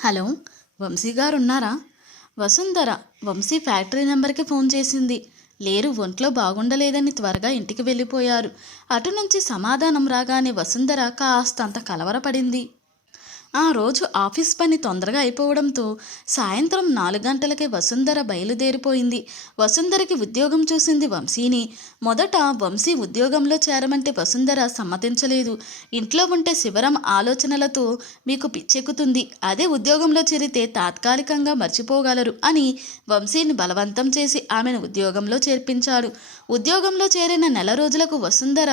Hello, Vamsi గారు ఉన్నారా? Vasundhara Vamsi factory నెంబర్కి ఫోన్ చేసింది. లేరు, ఒంట్లో బాగుండలేదని త్వరగా ఇంటికి వెళ్ళిపోయారు. అటు నుంచి సమాధానం రాగానే వసుంధర కాస్తంత కలవరపడింది. ఆ రోజు ఆఫీస్ పని తొందరగా అయిపోవడంతో సాయంత్రం 4 గంటలకే వసుంధర బయలుదేరిపోయింది. వసుంధరకి ఉద్యోగం చూసింది వంశీని. మొదట వంశీ ఉద్యోగంలో చేరమంటే వసుంధర సమ్మతించలేదు. ఇంట్లో ఉంటే శివరం ఆలోచనలతో మీకు పిచ్చెక్కుతుంది, అదే ఉద్యోగంలో చేరితే తాత్కాలికంగా మర్చిపోగలరు అని వంశీని బలవంతం చేసి ఆమెను ఉద్యోగంలో చేర్పించాడు. ఉద్యోగంలో చేరిన నెల రోజులకు వసుంధర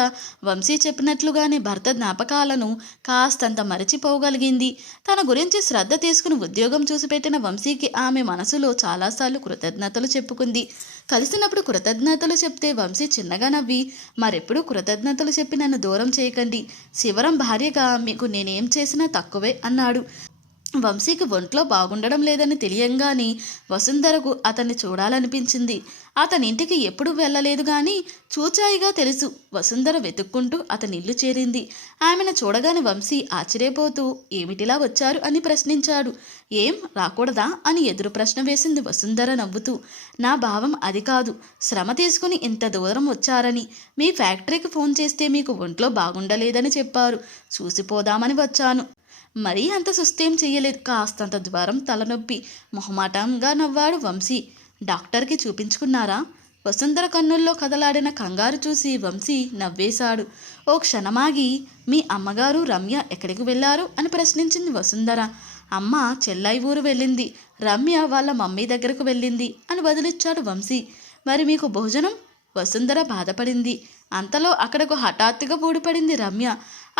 వంశీ చెప్పినట్లుగానే భర్త జ్ఞాపకాలను కాస్తంత మరచిపోగలిగింది. తన గురించి శ్రద్ధ తీసుకుని ఉద్యోగం చూసి పెట్టిన వంశీకి ఆమె మనసులో చాలాసార్లు కృతజ్ఞతలు చెప్పుకుంది. కలిసినప్పుడు కృతజ్ఞతలు చెప్తే వంశీ చిన్నగా నవ్వి, మరెప్పుడు కృతజ్ఞతలు చెప్పి నన్ను దూరం చేయకండి, శివరం భార్యగా మీకు నేనేం చేసినా తక్కువే అన్నాడు. వంశీకి ఒంట్లో బాగుండడం లేదని తెలియంగానే వసుంధరకు అతన్ని చూడాలనిపించింది. అతని ఇంటికి ఎప్పుడు వెళ్ళలేదు కానీ చూచాయిగా తెలుసు. వసుంధర వెతుక్కుంటూ అతని ఇల్లు చేరింది. ఆమెను చూడగానే వంశీ ఆశ్చర్యపోతూ ఏమిటిలా వచ్చారు అని ప్రశ్నించాడు. ఏం రాకూడదా అని ఎదురు ప్రశ్న వేసింది వసుంధర నవ్వుతూ. నా భావం అది కాదు, శ్రమ తీసుకుని ఇంత దూరం వచ్చారని. మీ ఫ్యాక్టరీకి ఫోన్ చేస్తే మీకు ఒంట్లో బాగుండలేదని చెప్పారు, చూసిపోదామని వచ్చాను. మరీ అంత సుస్తేం చెయ్యలేదు, కాస్తంత జ్వరం, తలనొప్పి. మొహమాటంగా నవ్వాడు వంశీ. డాక్టర్కి చూపించుకున్నారా? వసుంధర కన్నుల్లో కదలాడిన కంగారు చూసి వంశీ నవ్వేశాడు. ఓ క్షణమాగి, మీ అమ్మగారు రమ్య ఎక్కడికి వెళ్ళారు అని ప్రశ్నించింది వసుంధర. అమ్మ చెల్లై ఊరు వెళ్ళింది, రమ్య వాళ్ళ మమ్మీ దగ్గరకు వెళ్ళింది అని బదులిచ్చాడు వంశీ. మరి మీకు భోజనం? వసుంధర బాధపడింది. అంతలో అక్కడకు హఠాత్తుగా పూడిపడింది రమ్య.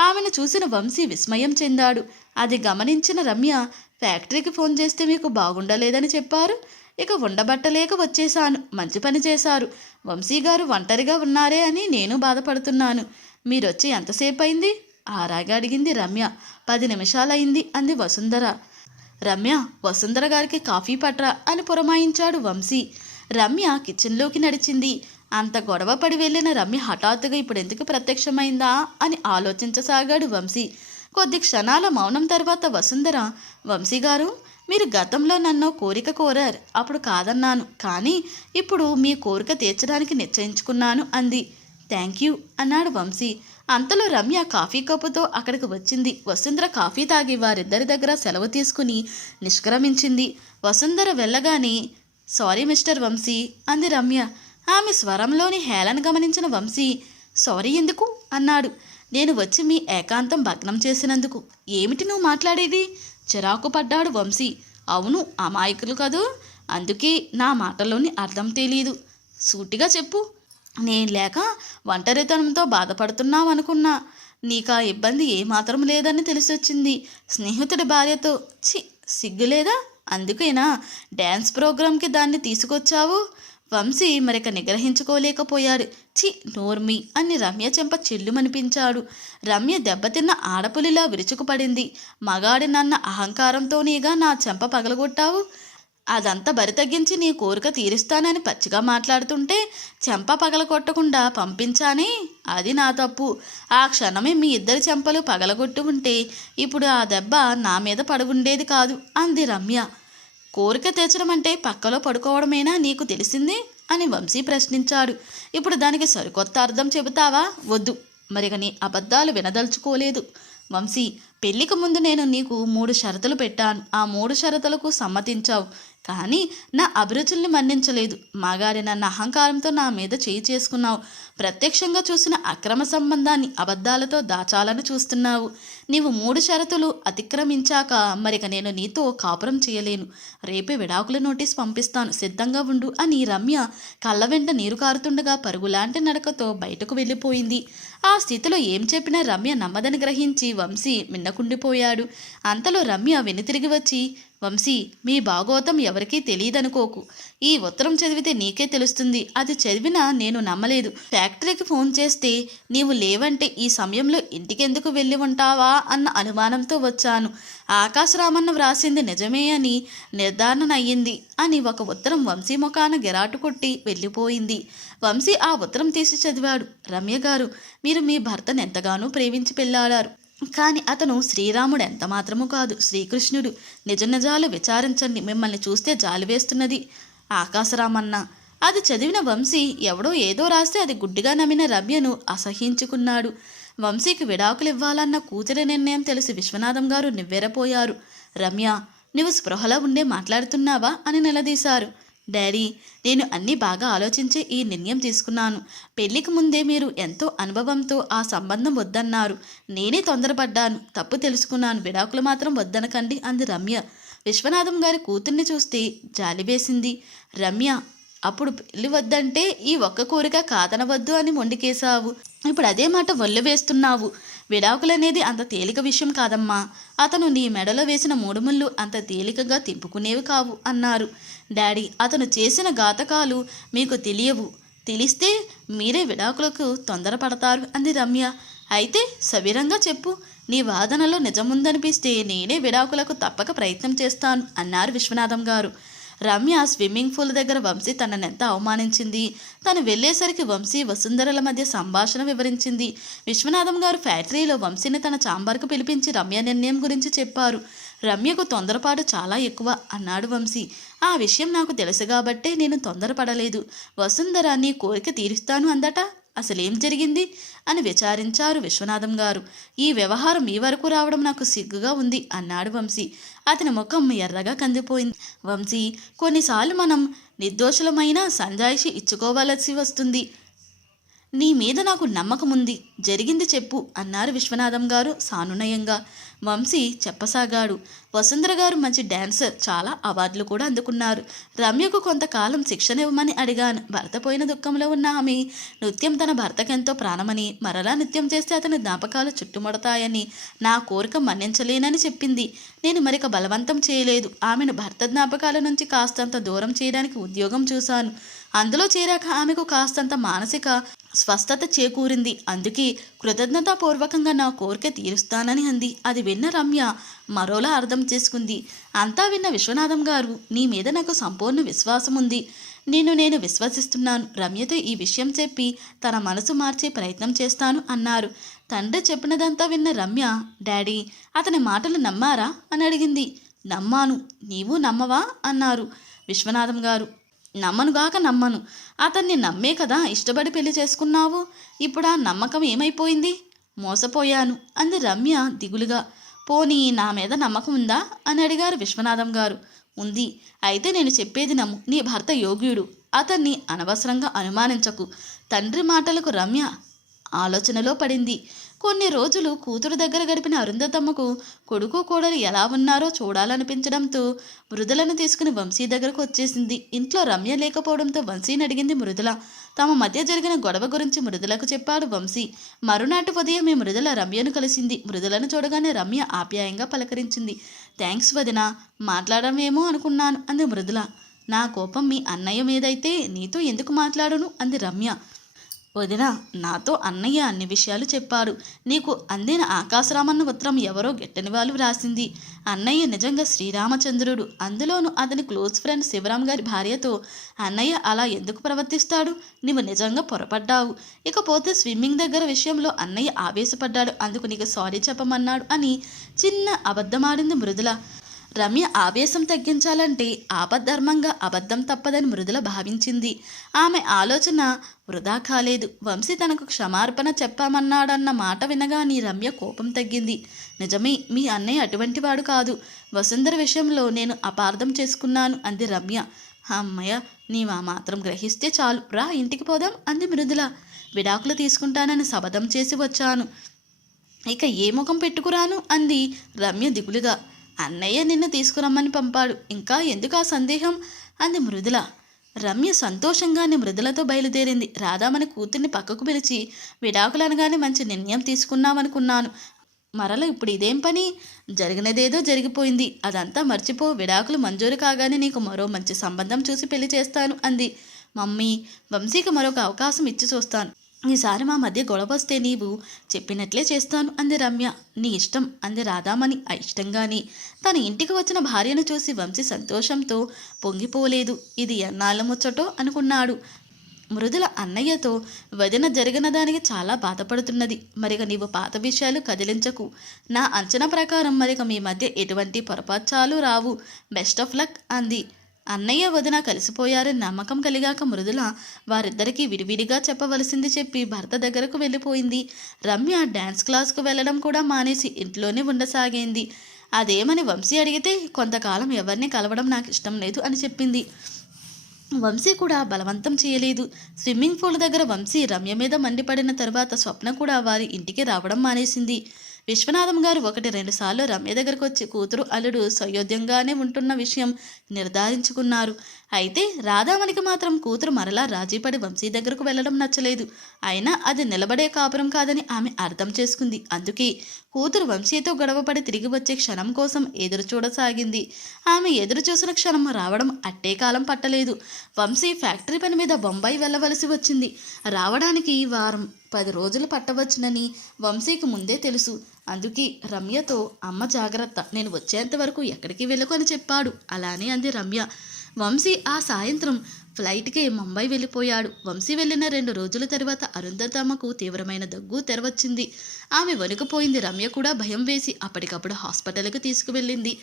ఆమెను చూసిన వంశీ విస్మయం చెందాడు. అది గమనించిన రమ్య, ఫ్యాక్టరీకి ఫోన్ చేస్తే మీకు బాగుండలేదని చెప్పారు, ఇక ఉండబట్టలేక వచ్చేశాను, మంచి పని చేశారు. వంశీ గారు ఒంటరిగా ఉన్నారే అని నేను బాధపడుతున్నాను. మీరొచ్చి ఎంతసేపు అయింది? ఆరాగా అడిగింది రమ్య. 10 నిమిషాలైంది అంది వసుంధర. రమ్య, వసుంధర గారికి కాఫీ పట్రా అని పురమాయించాడు వంశీ. రమ్య కిచెన్లోకి నడిచింది. అంత గొడవ పడి వెళ్ళిన రమ్య హఠాత్తుగా ఇప్పుడెందుకు ప్రత్యక్షమైందా అని ఆలోచించసాగాడు వంశీ. కొద్ది క్షణాల మౌనం తర్వాత వసుంధర, వంశీ గారు, మీరు గతంలో నన్ను కోరిక కోరారు, అప్పుడు కాదన్నాను, కానీ ఇప్పుడు మీ కోరిక తీర్చడానికి నిశ్చయించుకున్నాను అంది. థ్యాంక్ యూ అన్నాడు వంశీ. అంతలో రమ్య కాఫీ కప్పుతో అక్కడికి వచ్చింది. వసుంధర కాఫీ తాగి వారిద్దరి దగ్గర సెలవు తీసుకుని నిష్క్రమించింది. వసుంధర వెళ్ళగానే, సారీ మిస్టర్ వంశీ అంది రమ్య. ఆమె స్వరంలోని హేళన గమనించిన వంశీ, సారీ ఎందుకు అన్నాడు. నేను వచ్చి మీ ఏకాంతం భగ్నం చేసినందుకు. ఏమిటి నువ్వు మాట్లాడేది? చిరాకు పడ్డాడు వంశీ. అవును, అమాయకులు కదూ, అందుకే నా మాటలోని అర్థం తెలీదు. సూటిగా చెప్పు. నేను లేక ఒంటరితనంతో బాధపడుతున్నావు అనుకున్నా. నీకా ఇబ్బంది ఏమాత్రం లేదని తెలిసొచ్చింది. స్నేహితుడి భార్యతో సిగ్గులేదా? అందుకేనా డ్యాన్స్ ప్రోగ్రాంకి దాన్ని తీసుకొచ్చావు? వంశీ మరిక నిగ్రహించుకోలేకపోయాడు. నోర్మి అని రమ్య చెంప చెల్లుమనిపించాడు. రమ్య దెబ్బతిన్న ఆడపులిలా విరుచుకుపడింది. మగాడినన్న అహంకారంతోనేగా నా చెంప పగలగొట్టావు. అదంతా బరి తగ్గించి నీ కోరిక తీరుస్తానని పచ్చిగా మాట్లాడుతుంటే చెంప పగలగొట్టకుండా పంపించానే, అది నా తప్పు. ఆ క్షణమే మీ ఇద్దరి చెంపలు పగలగొట్టు ఉంటే ఇప్పుడు ఆ దెబ్బ నా మీద పడుండేది కాదు అంది రమ్య. కోరిక తీర్చడం అంటే పక్కలో పడుకోవడమేనా నీకు తెలిసింది అని వంశీ ప్రశ్నించాడు. ఇప్పుడు దానికి సరికొత్త అర్థం చెబుతావా? వద్దు, మరిక నీ అబద్ధాలు వినదలుచుకోలేదు. వంశీ, పెళ్లికి ముందు నేను నీకు 3 షరతులు పెట్టాను. ఆ 3 షరతులకు సమ్మతించావు, కానీ నా అభిరుచుల్ని మన్నించలేదు. మగాడి నన్న అహంకారంతో నా మీద చేయి చేసుకున్నావు. ప్రత్యక్షంగా చూసిన అక్రమ సంబంధాన్ని అబద్ధాలతో దాచాలని చూస్తున్నావు. నీవు 3 షరతులు అతిక్రమించాక మరిక నేను నీతో కాపురం చేయలేను. రేపే విడాకుల నోటీస్ పంపిస్తాను, సిద్ధంగా ఉండు అని రమ్య కళ్ళ వెంట నీరు కారుతుండగా పరుగులాంటి నడకతో బయటకు వెళ్ళిపోయింది. ఆ స్థితిలో ఏం చెప్పినా రమ్య నమ్మదని గ్రహించి వంశీ మిన్నకుండిపోయాడు. అంతలో రమ్య వెనుతిరిగి వచ్చి, వంశీ, మీ భాగోతం ఎవరికీ తెలియదనుకోకు. ఈ ఉత్తరం చదివితే నీకే తెలుస్తుంది. అది చదివినా నేను నమ్మలేదు. ఫ్యాక్టరీకి ఫోన్ చేస్తే నీవు లేవంటే ఈ సమయంలో ఇంటికెందుకు వెళ్ళి ఉంటావా అన్న అనుమానంతో వచ్చాను. ఆకాశరామన్న వ్రాసింది నిజమే అని నిర్ధారణ అయ్యింది అని ఒక ఉత్తరం వంశీ ముఖాన గిరాటు కొట్టి వెళ్ళిపోయింది. వంశీ ఆ ఉత్తరం తీసి చదివాడు. రమ్య గారు, మీరు మీ భర్తను ఎంతగానో ప్రేమించి పెళ్ళాడారు. కానీ అతను శ్రీరాముడు ఎంత మాత్రమూ కాదు, శ్రీకృష్ణుడు. నిజ నిజాలు విచారించండి, మిమ్మల్ని చూస్తే జాలి వేస్తున్నది ఆకాశరామన్న. అది చదివిన వంశీ ఎవడో ఏదో రాస్తే అది గుడ్డిగా నమ్మిన రమ్యను అసహ్యించుకున్నాడు. వంశీకి విడాకులు ఇవ్వాలన్న కూతురి నిర్ణయం తెలిసి విశ్వనాథం గారు నివ్వెరపోయారు. రమ్య, నువ్వు స్పృహలో ఉండే మాట్లాడుతున్నావా అని నిలదీశారు. డాడీ, నేను అన్నీ బాగా ఆలోచించి ఈ నిర్ణయం తీసుకున్నాను. పెళ్లికి ముందే మీరు ఎంతో అనుభవంతో ఆ సంబంధం వద్దన్నారు. నేనే తొందరపడ్డాను, తప్పు తెలుసుకున్నాను. విడాకులు మాత్రం వద్దనకండి అంది రమ్య. విశ్వనాథం గారి కూతుర్ని చూస్తే జాలి వేసింది. రమ్య, అప్పుడు పెళ్లి వద్దంటే ఈ ఒక్క కోరిక కాదనవద్దు అని మొండికేశావు. ఇప్పుడు అదే మాట వల్లు వేస్తున్నావు. విడాకులనేది అంత తేలిక విషయం కాదమ్మా. అతను నీ మెడలో వేసిన 3 ముళ్ళు అంత తేలికగా తిప్పుకునేవి కావు అన్నారు. డాడీ, అతను చేసిన ఘాతకాలు మీకు తెలియవు. తెలిస్తే మీరే విడాకులకు తొందరపడతారు అంది రమ్య. అయితే సవిరంగా చెప్పు. నీ వాదనలో నిజముందనిపిస్తే నేనే విడాకులకు తప్పక ప్రయత్నం చేస్తాను అన్నారు విశ్వనాథం గారు. రమ్య స్విమ్మింగ్ పూల్ దగ్గర వంశీ తననెంత అవమానించింది. తను వెళ్ళేసరికి వంశీ వసుంధరల మధ్య సంభాషణ వివరించింది. విశ్వనాథం గారు ఫ్యాక్టరీలో వంశీని తన ఛాంబర్కు పిలిపించి రమ్య నిర్ణయం గురించి చెప్పారు. రమ్యకు తొందరపాటు చాలా ఎక్కువ అన్నాడు వంశీ. ఆ విషయం నాకు తెలుసు కాబట్టే నేను తొందరపడలేదు. వసుంధర నీ కోరిక తీరుస్తాను అందట. అసలేం జరిగింది అని విచారించారు విశ్వనాథం గారు. ఈ వ్యవహారం మీ వరకు రావడం నాకు సిగ్గుగా ఉంది అన్నాడు వంశీ. అతని ముఖం ఎర్రగా కందిపోయింది. వంశీ, కొన్నిసార్లు మనం నిర్దోషులమైన సంజాయిషి ఇచ్చుకోవాల్సి వస్తుంది. నీ మీద నాకు నమ్మకముంది. జరిగింది చెప్పు అన్నారు విశ్వనాథం గారు సానునయంగా. వంశీ చెప్పసాగాడు. వసుంధర గారు మంచి డాన్సర్, చాలా అవార్డులు కూడా అందుకున్నారు. రమ్యకు కొంతకాలం శిక్షణ ఇవ్వమని అడిగాను. భర్త పోయిన దుఃఖంలో ఉన్న ఆమె నృత్యం తన భర్తకెంతో ప్రాణమని, మరలా నృత్యం చేస్తే అతని జ్ఞాపకాలు చుట్టుముడతాయని, నా కోరిక మన్నించలేనని చెప్పింది. నేను మరిక బలవంతం చేయలేదు. ఆమెను భర్త జ్ఞాపకాల నుంచి కాస్తంత దూరం చేయడానికి ఉద్యోగం చూశాను. అందులో చేరాక ఆమెకు కాస్తంత మానసిక స్వస్థత చేకూరింది. అందుకే కృతజ్ఞతాపూర్వకంగా నా కోరిక తీరుస్తానని అంది. అది విన్న రమ్య మరోలా అర్థం చేసుకుంది. అంతా విన్న విశ్వనాథం గారు, నీ మీద నాకు సంపూర్ణ విశ్వాసం ఉంది. నేను విశ్వసిస్తున్నాను. రమ్యతో ఈ విషయం చెప్పి తన మనసు మార్చే ప్రయత్నం చేస్తాను అన్నారు. తండ్రి చెప్పినదంతా విన్న రమ్య, డాడీ, అతని మాటలు నమ్మారా అని అడిగింది. నమ్మాను. నీవు నమ్మవా అన్నారు విశ్వనాథం గారు. నమ్మనుగాక నమ్మను. అతన్ని నమ్మే కదా ఇష్టపడి పెళ్లి చేసుకున్నావు. ఇప్పుడు ఆ నమ్మకం ఏమైపోయింది? మోసపోయాను అంది రమ్య దిగులుగా. పోనీ నా మీద నమ్మకం ఉందా అని అడిగారు విశ్వనాథం గారు. ఉంది. అయితే నేను చెప్పేది నమ్ము. నీ భర్త యోగ్యుడు. అతన్ని అనవసరంగా అనుమానించకు. తండ్రి మాటలకు రమ్య ఆలోచనలో పడింది. కొన్ని రోజులు కూతురు దగ్గర గడిపిన అరుంధతమ్మకు కొడుకు కోడలు ఎలా ఉన్నారో చూడాలనిపించడంతో మృదులను తీసుకుని వంశీ దగ్గరకు వచ్చేసింది. ఇంట్లో రమ్య లేకపోవడంతో వంశీని అడిగింది మృదుల. తమ మధ్య జరిగిన గొడవ గురించి మృదులకు చెప్పాడు వంశీ. మరునాటి ఉదయం మృదుల రమ్యను కలిసింది. మృదులను చూడగానే రమ్య ఆప్యాయంగా పలకరించింది. థ్యాంక్స్ వదిన, మాట్లాడమేమో అనుకున్నాను అంది మృదుల. నా కోపం మీ అన్నయ్య మీదైతే నీతో ఎందుకు మాట్లాడను అంది రమ్య. వదిన, నాతో అన్నయ్య అన్ని విషయాలు చెప్పాడు. నీకు అందిన ఆకాశరామన్న ఉత్తరం ఎవరో గిట్టని వాళ్ళు వ్రాసింది. అన్నయ్య నిజంగా శ్రీరామచంద్రుడు. అందులోనూ అతని క్లోజ్ ఫ్రెండ్ శివరాం గారి భార్యతో అన్నయ్య అలా ఎందుకు ప్రవర్తిస్తాడు? నువ్వు నిజంగా పొరపడ్డావు. ఇకపోతే స్విమ్మింగ్ దగ్గర విషయంలో అన్నయ్య ఆవేశపడ్డాడు. అందుకు నీకు సారీ చెప్పమన్నాడు అని చిన్న అబద్ధమాడింది మృదుల. రమ్య ఆవేశం తగ్గించాలంటే ఆపద్ధర్మంగా అబద్ధం తప్పదని మృదుల భావించింది. ఆమె ఆలోచన వృధా కాలేదు. వంశీ తనకు క్షమార్పణ చెప్పామన్నాడన్న మాట వినగానే రమ్య కోపం తగ్గింది. నిజమే, మీ అన్నయ్య అటువంటి వాడు కాదు. వసుంధర విషయంలో నేను అపార్థం చేసుకున్నాను అంది రమ్య. అమ్మయ్య, నీవు ఆ మాత్రం గ్రహిస్తే చాలు. రా, ఇంటికి పోదాం అంది మృదుల. విడాకులు తీసుకుంటానని శపథం చేసి వచ్చాను. ఇక ఏ ముఖం పెట్టుకురాను అంది రమ్య దిగులుగా. అన్నయ్య నిన్ను తీసుకురమ్మని పంపాడు. ఇంకా ఎందుకు ఆ సందేహం అంది మృదుల. రమ్య సంతోషంగానే మృదులతో బయలుదేరింది. రాధామణి కూతుర్ని పక్కకు పిలిచి, విడాకులు అనగానే మంచి నిర్ణయం తీసుకున్నామనుకున్నాను. మరల ఇప్పుడు ఇదేం పని? జరిగినదేదో జరిగిపోయింది. అదంతా మర్చిపో. విడాకులు మంజూరు కాగానే నీకు మరో మంచి సంబంధం చూసి పెళ్లి చేస్తాను అంది. మమ్మీ, వంశీకి మరొక అవకాశం ఇచ్చి చూస్తాను. ఈసారి మా మధ్య గొడవ వస్తే నీవు చెప్పినట్లే చేస్తాను అంది రమ్య. నీ ఇష్టం అంది రాధామణి అయిష్టంగాని. తన ఇంటికి వచ్చిన భార్యను చూసి వంశీ సంతోషంతో పొంగిపోలేదు. ఇది ఎన్నాళ్ళ ముచ్చటో అనుకున్నాడు. మృదుల అన్నయ్యతో వదిన జరిగిన దానికి చాలా బాధపడుతున్నది. మరిక నీవు పాత విషయాలు కదిలించకు. నా అంచనా ప్రకారం మరిక మీ మధ్య ఎటువంటి పొరపాచాలు రావు. బెస్ట్ ఆఫ్ లక్ అంది. అన్నయ్య వదిన కలిసిపోయారని నమ్మకం కలిగాక మృదుల వారిద్దరికీ విడివిడిగా చెప్పవలసింది చెప్పి భర్త దగ్గరకు వెళ్ళిపోయింది. రమ్య డ్యాన్స్ క్లాస్కు వెళ్ళడం కూడా మానేసి ఇంట్లోనే ఉండసాగింది. అదేమని వంశీ అడిగితే కొంతకాలం ఎవరిని కలవడం నాకు ఇష్టం లేదు అని చెప్పింది. వంశీ కూడా బలవంతం చేయలేదు. స్విమ్మింగ్ పూల్ దగ్గర వంశీ రమ్య మీద మండిపడిన తర్వాత స్వప్న కూడా వారి ఇంటికి రావడం మానేసింది. విశ్వనాథం గారు 1-2 సార్లు రమ్య దగ్గరకు వచ్చి కూతురు అల్లుడు సయోధ్యంగానే ఉంటున్న విషయం నిర్ధారించుకున్నారు. అయితే రాధామణికి మాత్రం కూతురు మరలా రాజీపడి వంశీ దగ్గరకు వెళ్ళడం నచ్చలేదు. అయినా అది నిలబడే కాపురం కాదని ఆమె అర్థం చేసుకుంది. అందుకే కూతురు వంశీతో గొడవపడి తిరిగి వచ్చే క్షణం కోసం ఎదురు చూడసాగింది. ఆమె ఎదురు చూసిన క్షణం రావడం అట్టే కాలం పట్టలేదు. వంశీ ఫ్యాక్టరీ పని మీద బొంబాయి వెళ్ళవలసి వచ్చింది. రావడానికి వారం 10 రోజులు పట్టవచ్చునని వంశీకి ముందే తెలుసు. అందుకే రమ్యతో అమ్మ జాగ్రత్త, నేను వచ్చేంత వరకు ఎక్కడికి వెళ్ళకు అని చెప్పాడు. అలానే అంది రమ్య. వంశీ ఆ సాయంత్రం ఫ్లైట్కే ముంబై వెళ్ళిపోయాడు. వంశీ వెళ్ళిన 2 రోజుల తర్వాత అరుంధతమ్మకు తీవ్రమైన దగ్గు తెరవచ్చింది. ఆమె వణికిపోయింది. రమ్య కూడా భయం వేసి అప్పటికప్పుడు హాస్పిటల్కి తీసుకువెళ్ళింది.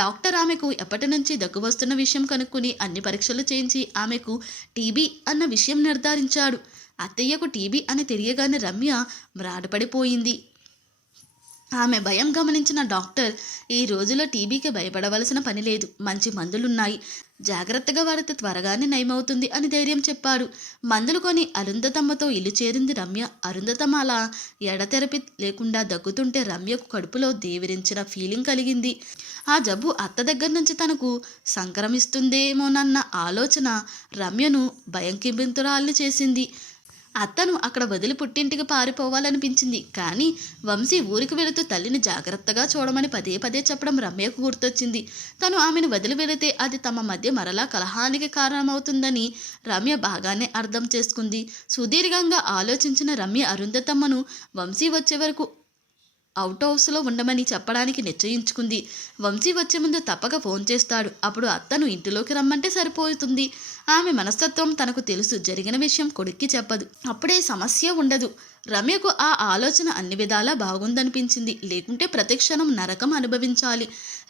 డాక్టర్ ఆమెకు ఎప్పటి నుంచి దగ్గు వస్తున్న విషయం కనుక్కుని అన్ని పరీక్షలు చేయించి ఆమెకు టీబీ అన్న విషయం నిర్ధారించాడు. అత్తయ్యకు టీబీ అని తెలియగానే రమ్య మ్రాడుపడిపోయింది. ఆమె భయం గమనించిన డాక్టర్, ఈ రోజులో టీబీకి భయపడవలసిన పని లేదు, మంచి మందులున్నాయి, జాగ్రత్తగా వాడితే త్వరగానే నయమవుతుంది అని ధైర్యం చెప్పాడు. మందులు కొని అరుంధతమ్మతో ఇల్లు చేరింది రమ్య. అరుంధతమ్మ అలా ఎడతెరపి లేకుండా దగ్గుతుంటే రమ్యకు కడుపులో దేవిరించిన ఫీలింగ్ కలిగింది. ఆ జబ్బు అత్త దగ్గర నుంచి తనకు సంక్రమిస్తుందేమోనన్న ఆలోచన రమ్యను భయంకింపింతురాల్ని చేసింది. అత్తను అక్కడ వదిలి పుట్టింటికి పారిపోవాలనిపించింది. కానీ వంశీ ఊరికి వెళుతూ తల్లిని జాగ్రత్తగా చూడమని పదే పదే చెప్పడం రమ్యకు గుర్తొచ్చింది. తను ఆమెను వదిలి వెళితే అది తమ మధ్య మరలా కలహానికి కారణమవుతుందని రమ్య బాగానే అర్థం చేసుకుంది. సుదీర్ఘంగా ఆలోచించిన రమ్య అరుంధతమ్మను వంశీ వచ్చే వరకు అవుట్ హౌస్లో ఉండమని చెప్పడానికి నిశ్చయించుకుంది. వంశీ వచ్చే ముందు తప్పక ఫోన్ చేస్తాడు. అప్పుడు అత్తను ఇంటిలోకి రమ్మంటే సరిపోతుంది. ఆమె మనస్తత్వం తనకు తెలుసు. జరిగిన విషయం కొడుక్కి చెప్పదు. అప్పుడే సమస్య ఉండదు. రమ్యకు ఆ ఆలోచన అన్ని విధాలా బాగుందనిపించింది. లేకుంటే ప్రతిక్షణం నరకం అనుభవించాలి.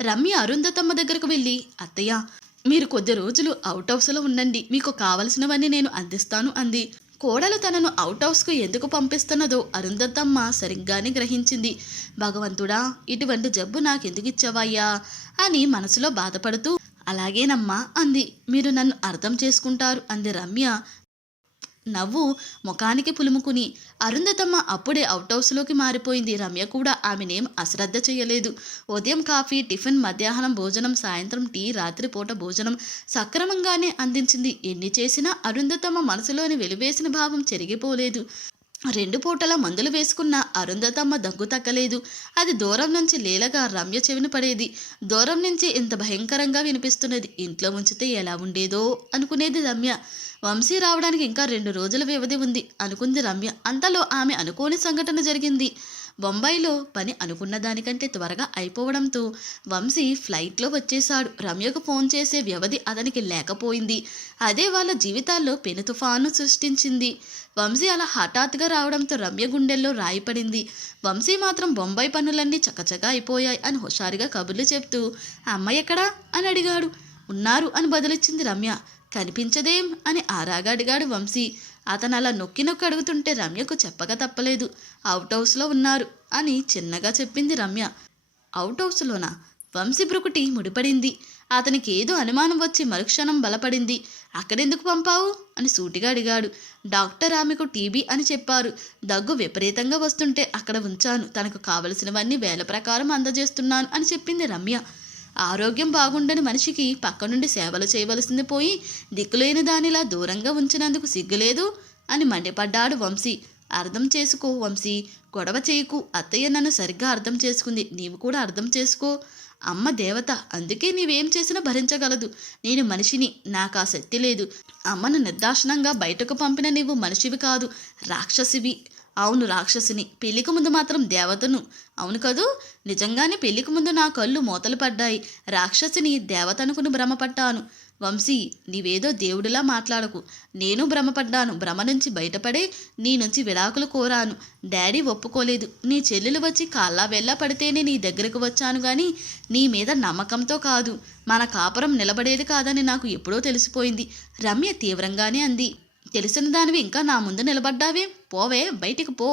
రమ్య అరుంధతమ్మ దగ్గరకు వెళ్ళి, అత్తయ్య, మీరు కొద్ది రోజులు అవుట్ హౌస్లో ఉండండి, మీకు కావలసినవన్నీ నేను అందిస్తాను అంది. కోడలు తనను అవుట్ హౌస్కు ఎందుకు పంపిస్తున్నదో అరుంధతమ్మ సరిగ్గానే గ్రహించింది. భగవంతుడా, ఇటువంటి జబ్బు నాకెందుకు ఇచ్చావయ్యా అని మనసులో బాధపడుతూ, అలాగేనమ్మా అంది. మీరు నన్ను అర్థం చేసుకుంటారు అంది రమ్య నవ్వు ముఖానికి పులుముకుని. అరుంధతమ్మ అప్పుడే అవుట్ హౌస్లోకి మారిపోయింది. రమ్య కూడా ఆమెనేం అశ్రద్ధ చేయలేదు. ఉదయం కాఫీ, టిఫిన్, మధ్యాహ్నం భోజనం, సాయంత్రం టీ, రాత్రిపూట భోజనం సక్రమంగానే అందించింది. ఎన్ని చేసినా అరుంధతమ్మ మనసులోని వెలివేసిన భావం చెరిగిపోలేదు. 2 పూటల మందులు వేసుకున్న అరుంధతమ్మ దగ్గు తగ్గలేదు. అది దూరం నుంచి లీలగా రమ్య చెవిన పడేది. దూరం నుంచి ఇంత భయంకరంగా వినిపిస్తున్నది. ఇంట్లో ఉంచితే ఎలా ఉండేదో అనుకునేది రమ్య. వంశీ రావడానికి ఇంకా 2 రోజుల వ్యవధి ఉంది అనుకుంది రమ్య. అంతలో ఆమె అనుకోని సంఘటన జరిగింది. బొంబాయిలో పని అనుకున్న దానికంటే త్వరగా అయిపోవడంతో వంశీ ఫ్లైట్లో వచ్చేశాడు. రమ్యకు ఫోన్ చేసే వ్యవధి అతనికి లేకపోయింది. అదే వాళ్ళ జీవితాల్లో పెను తుఫాను సృష్టించింది. వంశీ అలా హఠాత్తుగా రావడంతో రమ్య గుండెల్లో రాయిపడింది. వంశీ మాత్రం బొంబాయి పనులన్నీ చకచకా అయిపోయాయి అని హుషారుగా కబుర్లు చెప్తూ, అమ్మ ఎక్కడా అని అడిగాడు. ఉన్నారు అని బదులిచ్చింది రమ్య. కనిపించదేం అని ఆరాగా అడిగాడు వంశీ. అతను అలా నొక్కి నొక్కి అడుగుతుంటే రమ్యకు చెప్పక తప్పలేదు. అవుట్ హౌస్లో ఉన్నారు అని చిన్నగా చెప్పింది రమ్య. అవుట్ హౌస్లోనా? వంశీ బ్రుకుటి ముడిపడింది. అతనికి ఏదో అనుమానం వచ్చి మరుక్షణం బలపడింది. అక్కడెందుకు పంపావు అని సూటిగా అడిగాడు. డాక్టర్ ఆమెకు టీబీ అని చెప్పారు. దగ్గు విపరీతంగా వస్తుంటే అక్కడ ఉంచాను. తనకు కావలసినవన్నీ వేళ ప్రకారం అందజేస్తున్నాను అని చెప్పింది రమ్య. ఆరోగ్యం బాగుండని మనిషికి పక్క నుండి సేవలు చేయవలసింది పోయి దిక్కులేని దానిలా దూరంగా ఉంచినందుకు సిగ్గులేదు అని మండిపడ్డాడు వంశీ. అర్థం చేసుకో వంశీ, గొడవ చేయకు. అత్తయ్య నన్ను సరిగ్గా అర్థం చేసుకుంది. నీవు కూడా అర్థం చేసుకో. అమ్మ దేవత, అందుకే నీవేం చేసినా భరించగలదు. నేను మనిషిని, నాకు ఆ శక్తి లేదు. అమ్మను నిర్దాక్షిణంగా బయటకు పంపిన నీవు మనిషివి కాదు, రాక్షసివి. అవును, రాక్షసిని. పెళ్లికి ముందు మాత్రం దేవతను. అవును కదూ? నిజంగానే పెళ్లికి ముందు నా కళ్ళు మూతలు పడ్డాయి. రాక్షసిని దేవతనుకుని భ్రమపట్టాను. వంశీ, నీవేదో దేవుడిలా మాట్లాడకు. నేను భ్రమపడ్డాను. భ్రమ నుంచి బయటపడే నీ నుంచి విడాకులు కోరాను. డాడీ ఒప్పుకోలేదు. నీ చెల్లెలు వచ్చి కాళ్ళా వెళ్ళా పడితేనే నీ దగ్గరకు వచ్చాను గాని నీ మీద నమ్మకంతో కాదు. మన కాపురం నిలబడేది కాదని నాకు ఎప్పుడో తెలిసిపోయింది. రమ్య తీవ్రంగానే అంది. తెలిసిన దానివి ఇంకా నా ముందు నిలబడ్డావే? పోవే, బయటికి పో.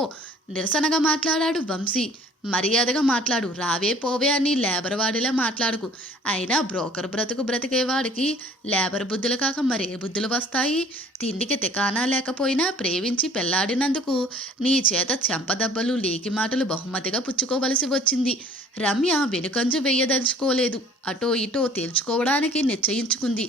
నిరసనగా మాట్లాడాడు వంశీ. మర్యాదగా మాట్లాడు. రావే పోవే అని లేబర్ వాడిలా మాట్లాడుకు. అయినా బ్రోకర్ బ్రతుకు బ్రతికేవాడికి లేబర్ బుద్ధులు కాక మరే బుద్ధులు వస్తాయి? తిండికి తికానా లేకపోయినా ప్రేమించి పెళ్లాడినందుకు నీ చేత చెంపదెబ్బలు లేకి మాటలు బహుమతిగా పుచ్చుకోవలసి వచ్చింది. రమ్య వెనుకంజు వెయ్యదలుచుకోలేదు. అటో ఇటో తేల్చుకోవడానికి నిశ్చయించుకుంది.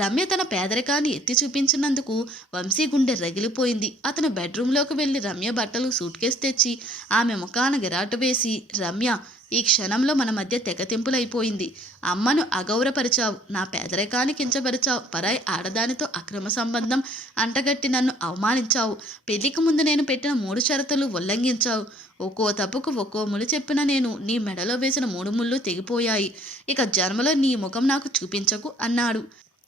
రమ్య తన పేదరికాన్ని ఎత్తి చూపించినందుకు వంశీ గుండె రగిలిపోయింది. అతను బెడ్రూంలోకి వెళ్ళి రమ్య బట్టలు సూట్ కేసు తెచ్చి ఆమె ముఖాన గిరాటు వేసి, రమ్య, ఈ క్షణంలో మన మధ్య తెగతింపులైపోయింది. అమ్మను అగౌరపరిచావు, నా పేదరికాన్ని కించపరిచావు, పరాయి ఆడదానితో అక్రమ సంబంధం అంటగట్టి నన్ను అవమానించావు. పెళ్లికి ముందు నేను పెట్టిన 3 షరతులు ఉల్లంఘించావు. ఒక్కో తప్పుకు ఒక్కో ముళ్ళు చెప్పిన నేను నీ మెడలో వేసిన 3 ముళ్ళు తెగిపోయాయి. ఇక జన్మలో నీ ముఖం నాకు చూపించకు అన్నాడు.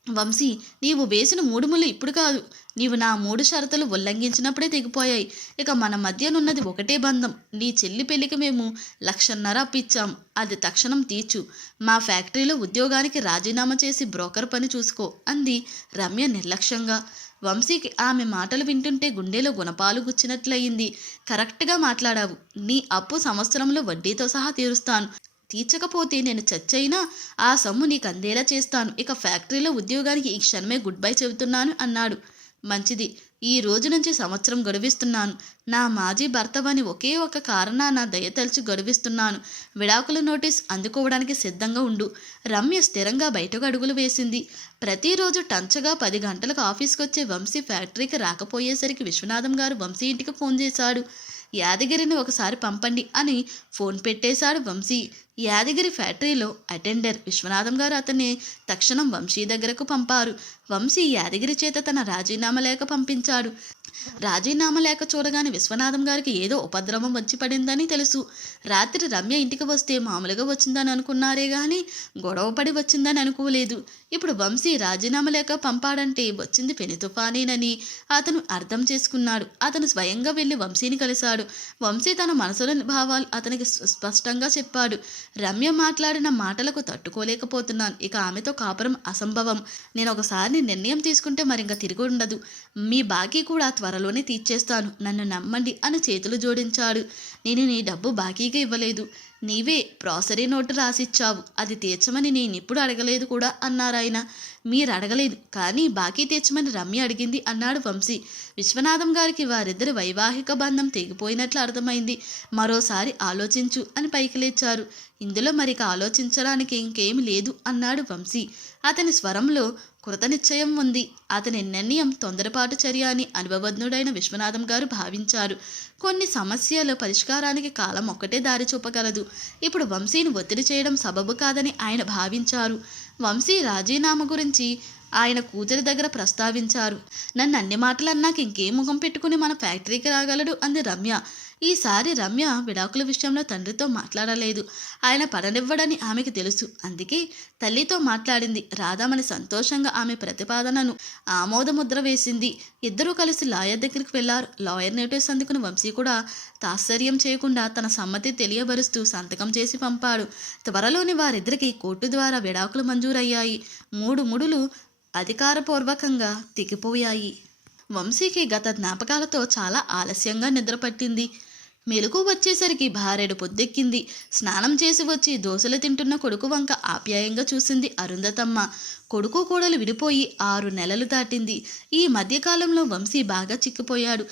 వంశీ, నీవు వేసిన 3 ముళ్ళు ఇప్పుడు కాదు, నీవు నా 3 షరతులు ఉల్లంఘించినప్పుడే తెగిపోయాయి. ఇక మన మధ్యనున్నది ఒకటే బంధం. నీ చెల్లి పెళ్లికి మేము 1,50,000 అప్పిచ్చాం. అది తక్షణం తీర్చు. మా ఫ్యాక్టరీలో ఉద్యోగానికి రాజీనామా చేసి బ్రోకర్ పని చూసుకో అంది రమ్య నిర్లక్ష్యంగా. వంశీకి ఆమె మాటలు వింటుంటే గుండెలో గుణపాలు గుచ్చినట్లయింది. కరెక్ట్గా మాట్లాడావు. నీ అప్పు సంవత్సరంలో వడ్డీతో సహా తీరుస్తాను. తీర్చకపోతే నేను చచ్చైనా ఆ సొమ్ము నీకు అందేలా చేస్తాను. ఇక ఫ్యాక్టరీలో ఉద్యోగానికి ఈ క్షణమే గుడ్ బై చెబుతున్నాను అన్నాడు. మంచిది. ఈ రోజు నుంచి సంవత్సరం గడువిస్తున్నాను. నా మాజీ భర్తవని ఒకే ఒక కారణాన దయతలిచి గడువిస్తున్నాను. విడాకుల నోటీస్ అందుకోవడానికి సిద్ధంగా ఉండు. రమ్య స్థిరంగా బయటకు అడుగులు వేసింది. ప్రతిరోజు టంచగా 10 గంటలకు ఆఫీస్కి వచ్చే వంశీ ఫ్యాక్టరీకి రాకపోయేసరికి విశ్వనాథం గారు వంశీ ఇంటికి ఫోన్ చేశాడు. యాదగిరిని ఒకసారి పంపండి అని ఫోన్ పెట్టేశాడు వంశీ. యాదగిరి ఫ్యాక్టరీలో అటెండర్. విశ్వనాథం గారు అతన్ని తక్షణం వంశీ దగ్గరకు పంపారు. వంశీ యాదగిరి చేత తన రాజీనామా లేఖ పంపించాడు. రాజీనామా లేఖ చూడగానే విశ్వనాథం గారికి ఏదో ఉపద్రవం వచ్చి పడిందని తెలుసు. రాత్రి రమ్య ఇంటికి వస్తే మామూలుగా వచ్చిందని అనుకున్నారే గాని గొడవపడి వచ్చిందని అనుకోలేదు. ఇప్పుడు వంశీ రాజీనామా లేఖ పంపాడంటే వచ్చింది పెను తుఫానేనని అతను అర్థం చేసుకున్నాడు. అతను స్వయంగా వెళ్ళి వంశీని కలిశాడు. వంశీ తన మనసులోని భావాలు అతనికి స్పష్టంగా చెప్పాడు. రమ్య మాట్లాడిన మాటలకు తట్టుకోలేకపోతున్నాను. ఇక ఆమెతో కాపురం అసంభవం. నేను ఒకసారి నిర్ణయం తీసుకుంటే మరింక తిరిగి ఉండదు. మీ బాకీ కూడా త్వరలోనే తీర్చేస్తాను. నన్ను నమ్మండి అని చేతులు జోడించాడు. నేను నీ డబ్బు బాకీగా ఇవ్వలేదు. నీవే ప్రాసరీ నోటు రాసిచ్చావు. అది తీర్చమని నేనెప్పుడు అడగలేదు కూడా అన్నారాయన. మీరు అడగలేదు కానీ బాకీ తీర్చమని రమ్య అడిగింది అన్నాడు వంశీ. విశ్వనాథం గారికి వారిద్దరి వైవాహిక బంధం తెగిపోయినట్లు అర్థమైంది. మరోసారి ఆలోచించు అని పైకి లేచారు. ఇందులో మరిక ఆలోచించడానికి ఇంకేమీ లేదు అన్నాడు వంశీ. అతని స్వరంలో కృతనిశ్చయం ఉంది. అతని నిర్ణయం తొందరపాటు చర్య అని అనుభవజ్ఞుడైన విశ్వనాథం గారు భావించారు. కొన్ని సమస్యల పరిష్కారానికి కాలం ఒక్కటే దారి చూపగలదు. ఇప్పుడు వంశీని ఒత్తిడి చేయడం సబబు కాదని ఆయన భావించారు. వంశీ రాజీనామా గురించి ఆయన కూతురి దగ్గర ప్రస్తావించారు. నన్ను అన్ని మాటలు అన్నాక ఇంకే ముఖం పెట్టుకుని మన ఫ్యాక్టరీకి రాగలడు అంది రమ్య. ఈసారి రమ్య విడాకుల విషయంలో తండ్రితో మాట్లాడలేదు. ఆయన పడనివ్వడని ఆమెకు తెలుసు. అందుకే తల్లితో మాట్లాడింది. రాధామణి సంతోషంగా ఆమె ప్రతిపాదనను ఆమోదముద్ర వేసింది. ఇద్దరూ కలిసి లాయర్ దగ్గరికి వెళ్లారు. లాయర్ నోటీస్ అందుకుని వంశీ కూడా తాత్సర్యం చేయకుండా తన సమ్మతి తెలియబరుస్తూ సంతకం చేసి పంపాడు. త్వరలోని వారిద్దరికి కోర్టు ద్వారా విడాకులు మంజూరయ్యాయి. 3 ముడులు అధికారపూర్వకంగా తెగిపోయాయి. వంశీకి గత జ్ఞాపకాలతో చాలా ఆలస్యంగా నిద్రపట్టింది. మెలకు వచ్చేసరికి భార్యడు పొద్దెక్కింది. స్నానం చేసి వచ్చి దోశలు తింటున్న కొడుకు వంక ఆప్యాయంగా చూసింది అరుంధతమ్మ. కొడుకు కోడలు విడిపోయి 6 నెలలు దాటింది. ఈ మధ్యకాలంలో వంశీ బాగా చిక్కిపోయాడు.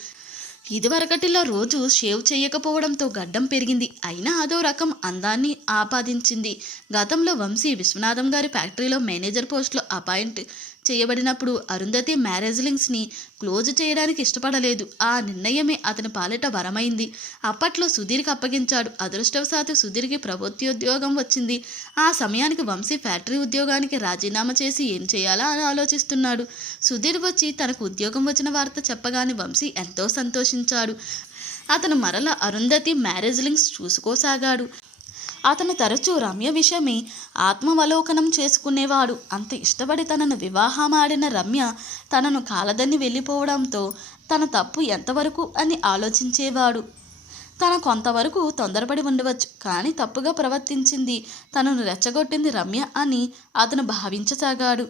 ఇదివరకటిలో రోజు షేవ్ చేయకపోవడంతో గడ్డం పెరిగింది. అయినా అదో రకం అందాన్ని ఆపాదించింది. గతంలో వంశీ విశ్వనాథం గారి ఫ్యాక్టరీలో మేనేజర్ పోస్టులో అపాయింట్ చేయబడినప్పుడు అరుంధతి మ్యారేజ్ లింక్స్ని క్లోజ్ చేయడానికి ఇష్టపడలేదు. ఆ నిర్ణయమే అతని పాలిట వరమైంది. అప్పట్లో సుధీర్కి అప్పగించాడు. అదృష్టవశాత్తు సుధీర్కి ప్రభుత్వోద్యోగం వచ్చింది. ఆ సమయానికి వంశీ ఫ్యాక్టరీ ఉద్యోగానికి రాజీనామా చేసి ఏం చేయాలా అని ఆలోచిస్తున్నాడు. సుధీర్ వచ్చి తనకు ఉద్యోగం వచ్చిన వార్త చెప్పగానే వంశీ ఎంతో సంతోషించాడు. అతను మరల అరుంధతి మ్యారేజ్ లింక్స్ చూసుకోసాగాడు. అతను తరచూ రమ్య విషయమే ఆత్మవలోకనం చేసుకునేవాడు. అంత ఇష్టపడి తనను వివాహమాడిన రమ్య తనను కాలదని వెళ్ళిపోవడంతో తన తప్పు ఎంతవరకు అని ఆలోచించేవాడు. తన కొంతవరకు తొందరపడి ఉండవచ్చు, కానీ తప్పుగా ప్రవర్తించింది, తనను రెచ్చగొట్టింది రమ్య అని అతను భావించసాగాడు.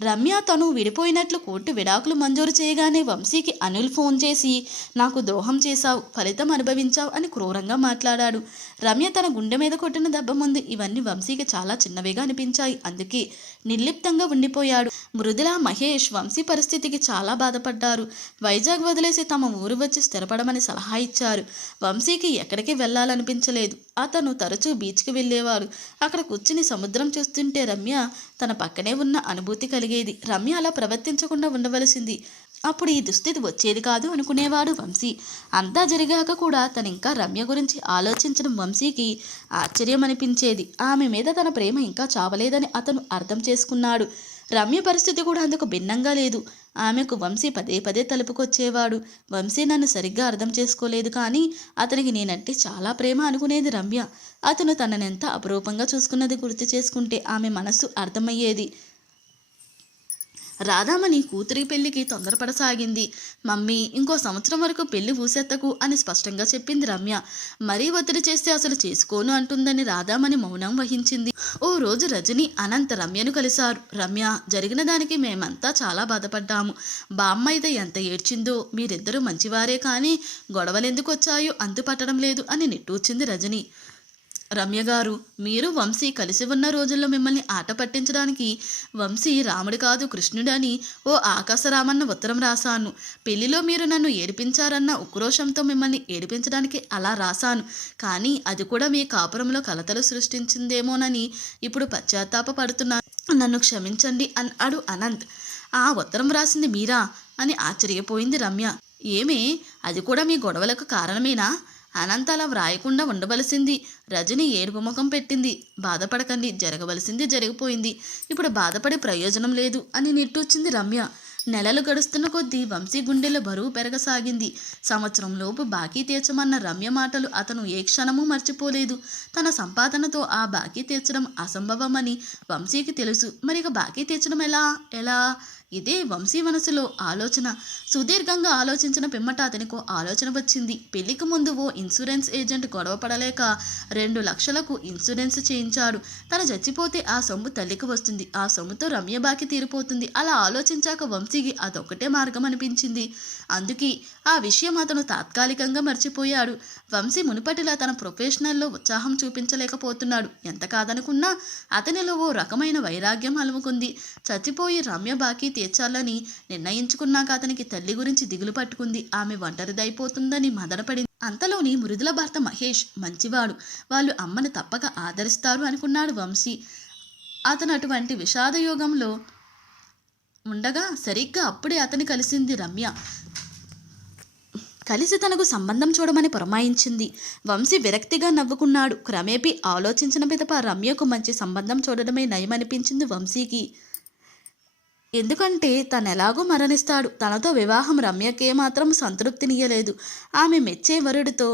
రమ్య తను విడిపోయినట్లు కోర్టు విడాకులు మంజూరు చేయగానే వంశీకి అనిల్ ఫోన్ చేసి, నాకు ద్రోహం చేశావు, ఫలితం అనుభవించావు అని క్రూరంగా మాట్లాడాడు. రమ్య తన గుండె మీద కొట్టిన దెబ్బ ముందు ఇవన్నీ వంశీకి చాలా చిన్నవిగా అనిపించాయి. అందుకే నిర్లిప్తంగా ఉండిపోయాడు. మృదుల, మహేష్ వంశీ పరిస్థితికి చాలా బాధపడ్డారు. వైజాగ్ వదిలేసి తమ ఊరు వచ్చి స్థిరపడమని సలహా ఇచ్చారు. వంశీకి ఎక్కడికి వెళ్ళాలనిపించలేదు. అతను తరచూ బీచ్కి వెళ్ళేవాడు. అక్కడ కూర్చుని సముద్రం చూస్తుంటే రమ్య తన పక్కనే ఉన్న అనుభూతి కలిగేది. రమ్య అలా ప్రవర్తించకుండా ఉండవలసింది, అప్పుడు ఈ దుస్థితి వచ్చేది కాదు అనుకునేవాడు వంశీ. అంతా జరిగాక కూడా తనింకా రమ్య గురించి ఆలోచించడం వంశీకి ఆశ్చర్యం అనిపించేది. ఆమె మీద తన ప్రేమ ఇంకా చావలేదని అతను అర్థం చేసుకున్నాడు. రమ్య పరిస్థితి కూడా అందుకు భిన్నంగా లేదు. ఆమెకు వంశీ పదే పదే తలుపుకొచ్చేవాడు. వంశీ నన్ను సరిగ్గా అర్థం చేసుకోలేదు, కానీ అతనికి నేనంటే చాలా ప్రేమ అనుకునేది రమ్య. అతను తననెంత అపురూపంగా చూసుకున్నది గుర్తు చేసుకుంటే ఆమె మనస్సు అర్థమయ్యేది. రాధామణి కూతురి పెళ్లికి తొందరపడసాగింది. మమ్మీ, ఇంకో సంవత్సరం వరకు పెళ్లి ఊసెత్తకు అని స్పష్టంగా చెప్పింది రమ్య. మరీ ఒత్తిడి చేస్తే అసలు చేసుకోను అంటుందని రాధామణి మౌనం వహించింది. ఓ రోజు రజని, అనంత్ రమ్యను కలిశారు. రమ్య, జరిగిన దానికి మేమంతా చాలా బాధపడ్డాము. బామ్మ అయితే ఎంత ఏడ్చిందో. మీరిద్దరూ మంచివారే, కానీ గొడవలెందుకు వచ్చాయో అంతుపట్టడం లేదు అని నిట్టూర్చింది రజని. రమ్య గారు, మీరు వంశీ కలిసి ఉన్న రోజుల్లో మిమ్మల్ని ఆట పట్టించడానికి వంశీ రాముడు కాదు కృష్ణుడు అని ఓ ఆకాశరామన్న ఉత్తరం రాశాను. పెళ్లిలో మీరు నన్ను ఏడిపించారన్న ఉక్రోషంతో మిమ్మల్ని ఏడిపించడానికి అలా రాశాను. కానీ అది కూడా మీ కాపురంలో కలతలు సృష్టించిందేమోనని ఇప్పుడు పశ్చాత్తాపడుతున్నాను. నన్ను క్షమించండి అన్నాడు అనంత్. ఆ ఉత్తరం రాసింది మీరా అని ఆశ్చర్యపోయింది రమ్య. ఏమే, అది కూడా మీ గొడవలకు కారణమేనా? అనంత్ అలా వ్రాయకుండా ఉండవలసింది. రజని ఏడుపు ముఖం పెట్టింది. బాధపడకండి, జరగవలసింది జరిగిపోయింది. ఇప్పుడు బాధపడే ప్రయోజనం లేదు అని నిట్టూర్చింది రమ్య. నెలలు గడుస్తున్న కొద్దీ వంశీ గుండెల బరువు పెరగసాగింది. సంవత్సరంలోపు బాకీ తీర్చమన్న రమ్య మాటలు అతను ఏ క్షణమూ మర్చిపోలేదు. తన సంపాదనతో ఆ బాకీ తీర్చడం అసంభవమని వంశీకి తెలుసు. మరిక బాకీ తీర్చడం ఎలా? ఇదే వంశీ మనసులో ఆలోచన. సుదీర్ఘంగా ఆలోచించిన పిమ్మట అతనికో ఆలోచన వచ్చింది. పెళ్లికి ముందు ఓ ఇన్సూరెన్స్ ఏజెంట్ గొడవ పడలేక 2 లక్షలకు ఇన్సూరెన్స్ చేయించాడు. తను చచ్చిపోతే ఆ సొమ్ము తల్లికి వస్తుంది. ఆ సొమ్ముతో రమ్య బాకీ తీరిపోతుంది. అలా ఆలోచించాక వంశీకి అదొక్కటే మార్గం అనిపించింది. అందుకే ఆ విషయం అతను తాత్కాలికంగా మర్చిపోయాడు. వంశీ మునుపటిలా తన ప్రొఫెషనల్లో ఉత్సాహం చూపించలేకపోతున్నాడు. ఎంత కాదనుకున్నా అతనిలో ఓ రకమైన వైరాగ్యం అలుముకుంది. చచ్చిపోయి రమ్య బాకీ తీర్చాలని నిర్ణయించుకున్నాక అతనికి తల్లి గురించి దిగులు పట్టుకుంది. ఆమె ఒంటరిదైపోతుందని మదనపడింది. అంతలోని మృదుల భర్త మహేష్ మంచివాడు. వాళ్ళు అమ్మను తప్పక ఆదరిస్తారు అనుకున్నాడు వంశీ. అతను అటువంటి విషాదయోగంలో ఉండగా సరిగ్గా అప్పుడే అతని కలిసింది రమ్య. కలిసి తనకు సంబంధం చూడమని పురమాయించింది. వంశీ విరక్తిగా నవ్వుకున్నాడు. క్రమేపీ ఆలోచించిన పిదప రమ్యకు మంచి సంబంధం చూడడమే నయమనిపించింది వంశీకి. ఎందుకంటే తనెలాగూ మరణిస్తాడు. తనతో వివాహం రమ్యకేమాత్రం సంతృప్తినియ్యలేదు. ఆమె మెచ్చే వరుడితో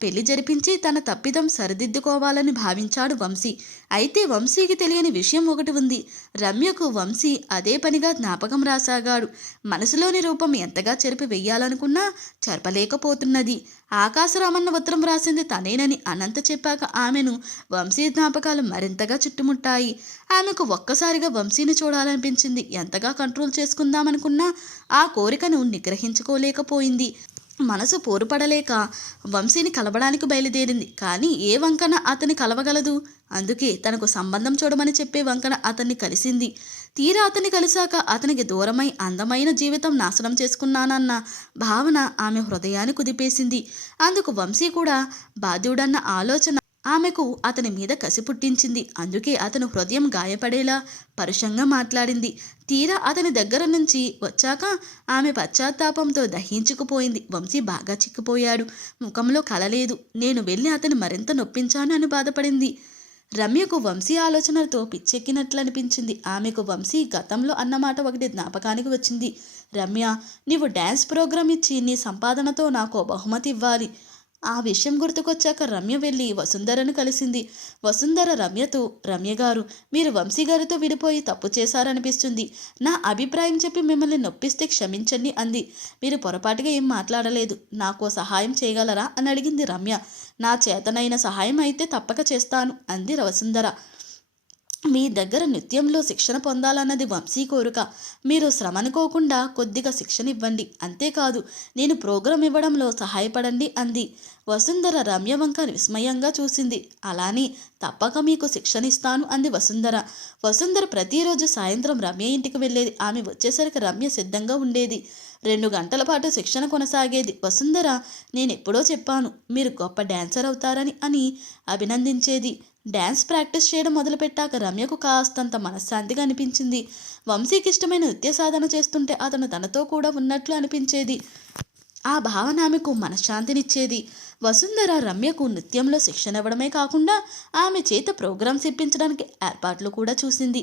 పెళ్లి జరిపించి తన తప్పిదం సరిదిద్దుకోవాలని భావించాడు వంశీ. అయితే వంశీకి తెలియని విషయం ఒకటి ఉంది. రమ్యకు వంశీ అదే పనిగా జ్ఞాపకం రాసాగాడు. మనసులోని రూపం ఎంతగా చెరిపి వెయ్యాలనుకున్నా చెరపలేకపోతున్నది. ఆకాశరామన్న ఉత్తరం రాసింది తనేనని అనంత చెప్పాక ఆమెను వంశీ జ్ఞాపకాలు మరింతగా చుట్టుముట్టాయి. ఆమెకు ఒక్కసారిగా వంశీని చూడాలనిపించింది. ఎంతగా కంట్రోల్ చేసుకుందామనుకున్నా ఆ కోరికను నిగ్రహించుకోలేకపోయింది. మనసు పోరుపడలేక వంశీని కలవడానికి బయలుదేరింది. కానీ ఏ వంకన అతన్ని కలవగలదు? అందుకే తనకు సంబంధం చూడమని చెప్పే వంకన అతన్ని కలిసింది. తీరా అతన్ని కలిశాక అతనికి దూరమై అందమైన జీవితం నాశనం చేసుకున్నానన్న భావన ఆమె హృదయాన్ని కుదిపేసింది. అందుకు వంశీ కూడా బాధ్యుడన్న ఆలోచన ఆమెకు అతని మీద కసి పుట్టించింది. అందుకే అతను హృదయం గాయపడేలా పరుషంగా మాట్లాడింది. తీరా అతని దగ్గర నుంచి వచ్చాక ఆమె పశ్చాత్తాపంతో దహించుకుపోయింది. వంశీ బాగా చిక్కిపోయాడు. ముఖంలో కలలేదు. నేను వెళ్ళి అతని మరింత నొప్పించాను అని బాధపడింది. రమ్యకు వంశీ ఆలోచనలతో పిచ్చెక్కినట్లనిపించింది. ఆమెకు వంశీ గతంలో అన్నమాట ఒకటి జ్ఞాపకానికి వచ్చింది. రమ్య, నీవు డ్యాన్స్ ప్రోగ్రాం ఇచ్చి నీ సంపాదనతో నాకు బహుమతి ఇవ్వాలి. ఆ విషయం గుర్తుకొచ్చాక రమ్య వెళ్ళి వసుంధరను కలిసింది. వసుంధర రమ్యతో, రమ్య గారు, మీరు వంశీ గారితో విడిపోయి తప్పు చేశారనిపిస్తుంది. నా అభిప్రాయం చెప్పి మిమ్మల్ని నొప్పిస్తే క్షమించండి అంది. మీరు పొరపాటుగా ఏం మాట్లాడలేదు. నాకో సహాయం చేయగలరా అని అడిగింది రమ్య. నా చేతనైన సహాయం అయితే తప్పక చేస్తాను అంది వసుంధర. మీ దగ్గర నృత్యంలో శిక్షణ పొందాలన్నది వంశీ కోరిక. మీరు శ్రమ అనుకోకుండా కొద్దిగా శిక్షణ ఇవ్వండి. అంతేకాదు నేను ప్రోగ్రాం ఇవ్వడంలో సహాయపడండి అంది. వసుంధర రమ్య వంక విస్మయంగా చూసింది. అలాని తప్పక మీకు శిక్షణ ఇస్తాను అంది వసుంధర. వసుంధర ప్రతిరోజు సాయంత్రం రమ్య ఇంటికి వెళ్ళేది. ఆమె వచ్చేసరికి రమ్య సిద్ధంగా ఉండేది. 2 గంటల పాటు శిక్షణ కొనసాగేది. వసుంధర, నేనెప్పుడో చెప్పాను మీరు గొప్ప డాన్సర్ అవుతారని అని అభినందించేది. డ్యాన్స్ ప్రాక్టీస్ చేయడం మొదలుపెట్టాక రమ్యకు కాస్తంత మనశ్శాంతిగా అనిపించింది. వంశీకి ఇష్టమైన నృత్య సాధన చేస్తుంటే అతను తనతో కూడా ఉన్నట్లు అనిపించేది. ఆ భావన ఆమెకు మనశ్శాంతినిచ్చేది. వసుంధర రమ్యకు నృత్యంలో శిక్షణ ఇవ్వడమే కాకుండా ఆమె చేత ప్రోగ్రామ్స్ ఇప్పించడానికి ఏర్పాట్లు కూడా చూసింది.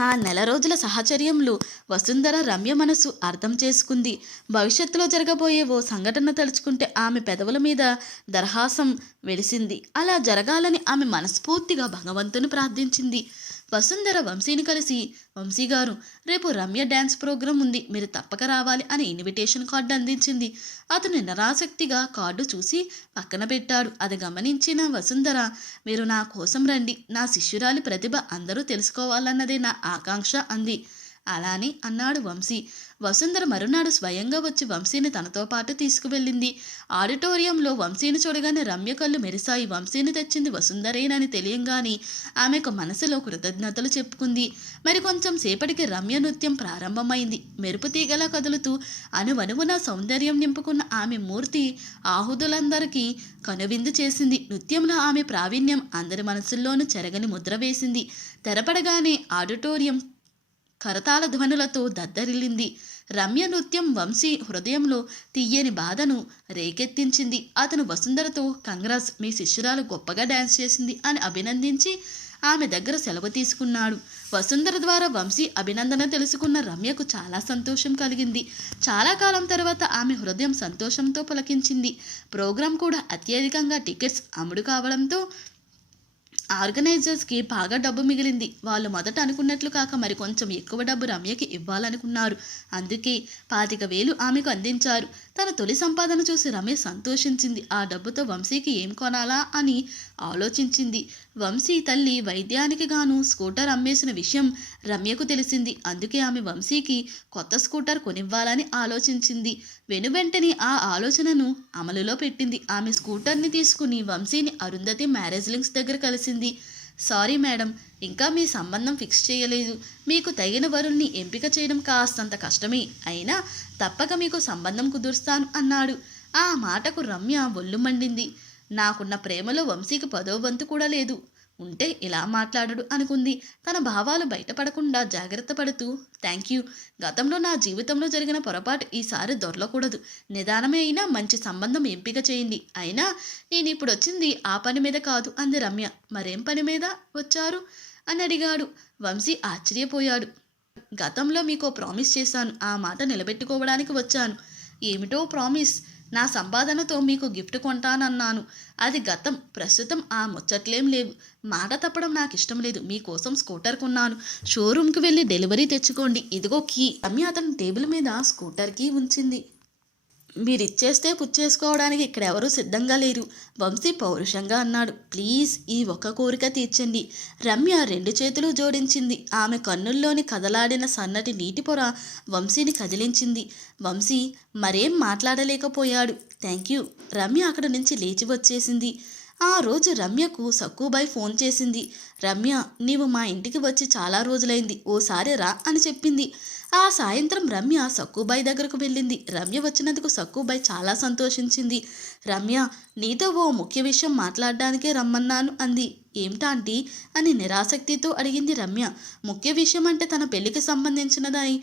ఆ నెల రోజుల సహచర్యంలో వసుంధర రమ్య మనసు అర్థం చేసుకుంది. భవిష్యత్తులో జరగబోయే ఓ సంఘటన తలుచుకుంటే ఆమె పెదవుల మీద దరహాసం వెలిసింది. అలా జరగాలని ఆమె మనస్ఫూర్తిగా భగవంతుని ప్రార్థించింది. వసుంధర వంశీని కలిసి, వంశీ గారు, రేపు రమ్య డ్యాన్స్ ప్రోగ్రాం ఉంది, మీరు తప్పక రావాలి అని ఇన్విటేషన్ కార్డు అందించింది. అతను నిరాసక్తిగా కార్డు చూసి పక్కన పెట్టాడు. అది గమనించిన వసుంధర, మీరు నా కోసం రండి, నా శిష్యురాలి ప్రతిభ అందరూ తెలుసుకోవాలన్నదే నా ఆకాంక్ష అంది. అలానే అన్నాడు వంశీ. వసుంధర మరునాడు స్వయంగా వచ్చి వంశీని తనతో పాటు తీసుకువెళ్ళింది. ఆడిటోరియంలో వంశీని చూడగానే రమ్య కళ్ళు మెరిశాయి. వంశీని తెచ్చింది వసుంధరేనని తెలియంగాని ఆమెకు మనసులో కృతజ్ఞతలు చెప్పుకుంది. మరి కొంచెం సేపటికి రమ్య నృత్యం ప్రారంభమైంది. మెరుపు తీగలా కదులుతూ అనువనువున సౌందర్యం నింపుకున్న ఆమె మూర్తి ఆహుదులందరికీ కనువిందు చేసింది. నృత్యంలో ఆమె ప్రావీణ్యం అందరి మనసుల్లోనూ చెరగని ముద్ర వేసింది. తెరపడగానే ఆడిటోరియం కరతాళ ధ్వనులతో దద్దరిల్లింది. రమ్య నృత్యం వంశీ హృదయంలో తీయని బాధను రేకెత్తించింది. అతను వసుంధరతో, కంగ్రాట్స్, మీ శిష్యురాలు గొప్పగా డ్యాన్స్ చేసింది అని అభినందించి ఆమె దగ్గర సెలవు తీసుకున్నాడు. వసుంధర ద్వారా వంశీ అభినందన తెలుసుకున్న రమ్యకు చాలా సంతోషం కలిగింది. చాలా కాలం తర్వాత ఆమె హృదయం సంతోషంతో పులకించింది. ప్రోగ్రాం కూడా అత్యధికంగా టికెట్స్ అమ్ముడు కావడంతో ఆర్గనైజర్స్కి బాగా డబ్బు మిగిలింది. వాళ్ళు మొదట అనుకున్నట్లు కాక మరి కొంచెం ఎక్కువ డబ్బు రమ్యకి ఇవ్వాలనుకున్నారు. అందుకే 25,000 ఆమెకు అందించారు. తన తొలి సంపాదన చూసి రమ్య సంతోషించింది. ఆ డబ్బుతో వంశీకి ఏం కొనాలా అని ఆలోచించింది. వంశీ తల్లి వైద్యానికి గాను స్కూటర్ అమ్మేసిన విషయం రమ్యకు తెలిసింది. అందుకే ఆమె వంశీకి కొత్త స్కూటర్ కొనివ్వాలని ఆలోచించింది. వెనువెంటనే ఆ ఆలోచనను అమలులో పెట్టింది. ఆమె స్కూటర్ని తీసుకుని వంశీని అరుంధతి మ్యారేజ్ లింక్స్ దగ్గర కలిసింది. సారీ మేడం, ఇంకా మీ సంబంధం ఫిక్స్ చేయలేదు. మీకు తగిన వరుణ్ణి ఎంపిక చేయడం కాస్తంత కష్టమే, అయినా తప్పక మీకు సంబంధం కుదురుస్తాను అన్నాడు. ఆ మాటకు రమ్య ఒళ్ళు మండింది. నాకున్న ప్రేమలో వంశీకి 10వ వంతు కూడా లేదు. ఉంటే ఇలా మాట్లాడడు అనుకుంది. తన భావాలు బయటపడకుండా జాగ్రత్త పడుతూ, థ్యాంక్ యూ, గతంలో నా జీవితంలో జరిగిన పొరపాటు ఈసారి దొరలకూడదు. నిదానమే అయినా మంచి సంబంధం ఎంపిక చేయండి. అయినా నేను ఇప్పుడు వచ్చింది ఆ పని మీద కాదు అంది రమ్య. మరేం పని మీద వచ్చారు అని అడిగాడు. వంశీ ఆశ్చర్యపోయాడు. గతంలో మీకో ప్రామిస్ చేశాను, ఆ మాట నిలబెట్టుకోవడానికి వచ్చాను. ఏమిటో ప్రామిస్? నా సంపాదనతో మీకు గిఫ్ట్ కొంటానన్నాను. అది గతం. ప్రస్తుతం ఆ ముచ్చట్లేం లేవు. మాట తప్పడం నాకు ఇష్టం లేదు. మీకోసం స్కూటర్ కొన్నాను. షోరూమ్కి వెళ్ళి డెలివరీ తెచ్చుకోండి. ఇదిగో కీ. రమ్య అతని టేబుల్ మీద స్కూటర్ కీ ఉంచింది. మీరిచ్చేస్తే పుచ్చేసుకోవడానికి ఇక్కడెవరూ సిద్ధంగా లేరు, వంశీ పౌరుషంగా అన్నాడు. ప్లీజ్ ఈ ఒక్క కోరిక తీర్చండి. రమ్య 2 చేతులు జోడించింది. ఆమె కన్నుల్లోని కదలాడిన సన్నటి నీటి పొర వంశీని కదిలించింది. వంశీ మరేం మాట్లాడలేకపోయాడు. Thank you. రమ్య అక్కడి నుంచి లేచి వచ్చేసింది. ఆ రోజు రమ్యకు సక్కుబాయ్ ఫోన్ చేసింది. రమ్య, నీవు మా ఇంటికి వచ్చి చాలా రోజులైంది, ఓసారి రా అని చెప్పింది. ఆ సాయంత్రం రమ్య సక్కుబాయ్ దగ్గరకు వెళ్ళింది. రమ్య వచ్చినందుకు సక్కుబాయ్ చాలా సంతోషించింది. రమ్య, నీతో ఓ ముఖ్య విషయం మాట్లాడడానికే రమ్మన్నాను అంది. ఏమిటాంటీ అని నిరాసక్తితో అడిగింది రమ్య. ముఖ్య విషయం అంటే తన పెళ్లికి సంబంధించినదని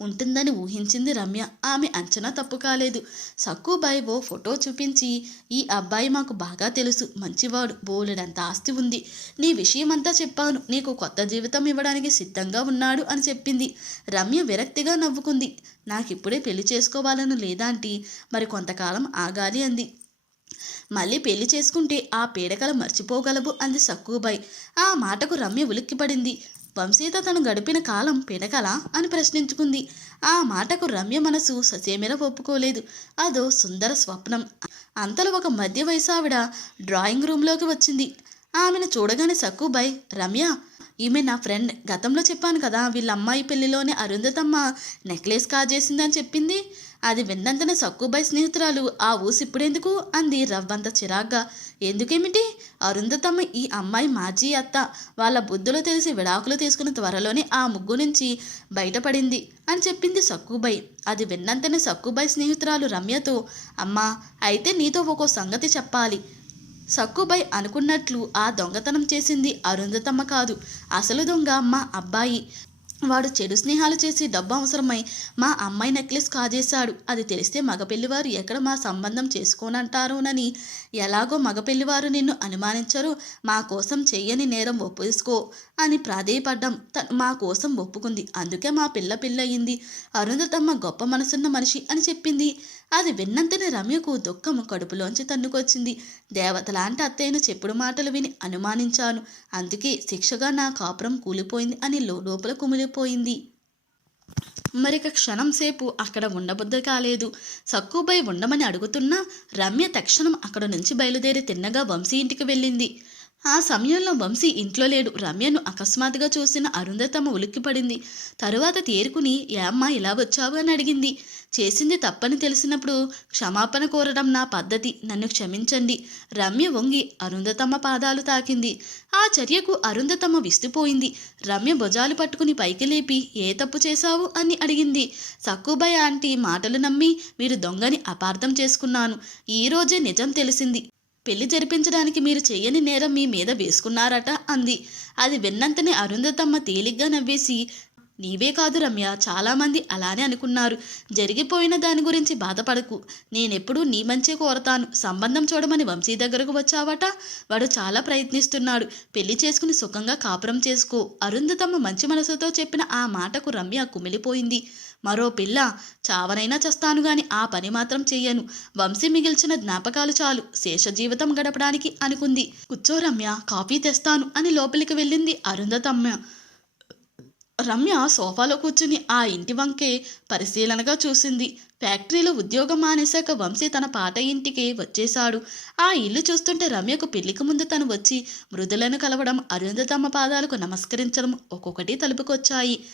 ఉంటుందని ఊహించింది రమ్య. ఆమె అంచనా తప్పు కాలేదు. సక్కుబాయ్ ఓ ఫోటో చూపించి, ఈ అబ్బాయి మాకు బాగా తెలుసు, మంచివాడు, బోలెడంత ఆస్తి ఉంది. నీ విషయమంతా చెప్పాను. నీకు కొత్త జీవితం ఇవ్వడానికి సిద్ధంగా ఉన్నాడు అని చెప్పింది. రమ్య విరక్తిగా నవ్వుకుంది. నాకిప్పుడే పెళ్లి చేసుకోవాలని లేదాంటీ, మరి కొంతకాలం ఆగాలి అంది. మళ్ళీ పెళ్లి చేసుకుంటే ఆ పీడకల మర్చిపోగలవు అంది సక్కుబాయ్. ఆ మాటకు రమ్య ఉలిక్కిపడింది. వంశీతో తను గడిపిన కాలం పీడకల అని ప్రశ్నించుకుంది. ఆ మాటకు రమ్య మనసు ససేమిర ఒప్పుకోలేదు. అదో సుందర స్వప్నం. అంతలో ఒక మధ్య వయసావిడ డ్రాయింగ్ రూమ్లోకి వచ్చింది. ఆమెను చూడగానే సక్కుబాయ్, రమ్య, ఈమె నా ఫ్రెండ్. గతంలో చెప్పాను కదా, వీళ్ళ అమ్మాయి పెళ్లిలోనే అరుంధతమ్మ నెక్లెస్ కాజేసిందని చెప్పింది. అది విన్నంతనే సక్కుబాయ్ స్నేహితురాలు ఆ ఊసిప్పుడెందుకు అంది రవ్వంత చిరాగ్గా. ఎందుకేమిటి? అరుంధతమ్మ ఈ అమ్మాయి మాజీ అత్త. వాళ్ళ బుద్ధులు తెలిసి విడాకులు తీసుకున్న త్వరలోనే ఆ ముగ్గు నుంచి బయటపడింది అని చెప్పింది సక్కుబాయ్. అది విన్నంతనే సక్కుబాయ్ స్నేహితురాలు రమ్యతో, అమ్మా, అయితే నీతో ఒక్కో సంగతి చెప్పాలి. సక్కుబాయ్ అనుకున్నట్లు ఆ దొంగతనం చేసింది అరుంధతమ్మ కాదు. అసలు దొంగ మా అబ్బాయి. వాడు చెడు స్నేహాలు చేసి డబ్బు అవసరమై మా అమ్మాయి నెక్లెస్ కాజేశాడు. అది తెలిస్తే మగపెళ్లివారు ఎక్కడ మా సంబంధం చేసుకోనంటారోనని. ఎలాగో మగపెళ్లివారు నిన్ను అనుమానించరు. మా కోసం చెయ్యని నేరం ఒప్పుసుకో అని ప్రాధేయపడ్డాం. తను మా కోసం ఒప్పుకుంది. అందుకే మా పిల్లయింది. అరుంధతమ్మ గొప్ప మనసున్న మనిషి అని చెప్పింది. అది విన్నంతనే రమ్యకు దుఃఖం కడుపులోంచి తన్నుకొచ్చింది. దేవతలాంటి అత్తయ్యను చెప్పుడు మాటలు విని అనుమానించాను. అందుకే శిక్షగా నా కాపురం కూలిపోయింది అని లోపల కుమిలిపోయింది. మరిక క్షణం సేపు అక్కడ ఉండబుద్ధి కాలేదు. సక్కుబాయ్ ఉండమని అడుగుతున్నా రమ్య తక్షణం అక్కడ నుంచి బయలుదేరి తిన్నగా వంశీ ఇంటికి వెళ్ళింది. ఆ సమయంలో వంశీ ఇంట్లో లేడు. రమ్యను అకస్మాత్తుగా చూసిన అరుంధతమ్మ ఉలిక్కిపడింది. తరువాత తేరుకుని, ఏమ్మా ఇలా వచ్చావు అని అడిగింది. చేసింది తప్పని తెలిసినప్పుడు క్షమాపణ కోరడం నా పద్ధతి, నన్ను క్షమించండి. రమ్య వంగి అరుంధతమ్మ పాదాలు తాకింది. ఆ చర్యకు అరుంధతమ్మ విస్తుపోయింది. రమ్య భుజాలు పట్టుకుని పైకి లేపి, ఏ తప్పు చేశావు అని అడిగింది. సక్కుబాయ్ ఆంటీ మాటలు నమ్మి మీరు దొంగని అపార్థం చేసుకున్నాను. ఈరోజే నిజం తెలిసింది. పెళ్లి జరిపించడానికి మీరు చెయ్యని నేరం మీ మీద వేసుకున్నారట అంది. అది విన్నంతనే అరుంధతమ్మ తేలిగ్గా నవ్వేసి, నీవే కాదు రమ్య, చాలామంది అలానే అనుకున్నారు. జరిగిపోయిన దాని గురించి బాధపడకు. నేనెప్పుడూ నీ మంచే కోరతాను. సంబంధం చూడమని వంశీ దగ్గరకు వచ్చావట. వాడు చాలా ప్రయత్నిస్తున్నాడు. పెళ్లి చేసుకుని సుఖంగా కాపురం చేసుకో. అరుంధతమ్మ మంచి మనసుతో చెప్పిన ఆ మాటకు రమ్య కుమిలిపోయింది. మరో పిల్ల చావనైనా చస్తాను గాని ఆ పని మాత్రం చెయ్యను. వంశీ మిగిల్చిన జ్ఞాపకాలు చాలు శేష జీవితం గడపడానికి అనుకుంది. కూర్చో రమ్య, కాఫీ తెస్తాను అని లోపలికి వెళ్ళింది అరుంధతమ్మ. రమ్య సోఫాలో కూర్చుని ఆ ఇంటి వంకే పరిశీలనగా చూసింది. ఫ్యాక్టరీలో ఉద్యోగం మానేశాక వంశీ తన పాత ఇంటికి వచ్చేశాడు. ఆ ఇల్లు చూస్తుంటే రమ్యకు పెళ్లికి ముందు తను వచ్చి మృదులను కలవడం, అరుంధతమ్మ పాదాలకు నమస్కరించడం ఒక్కొక్కటి తలుపుకొచ్చాయి.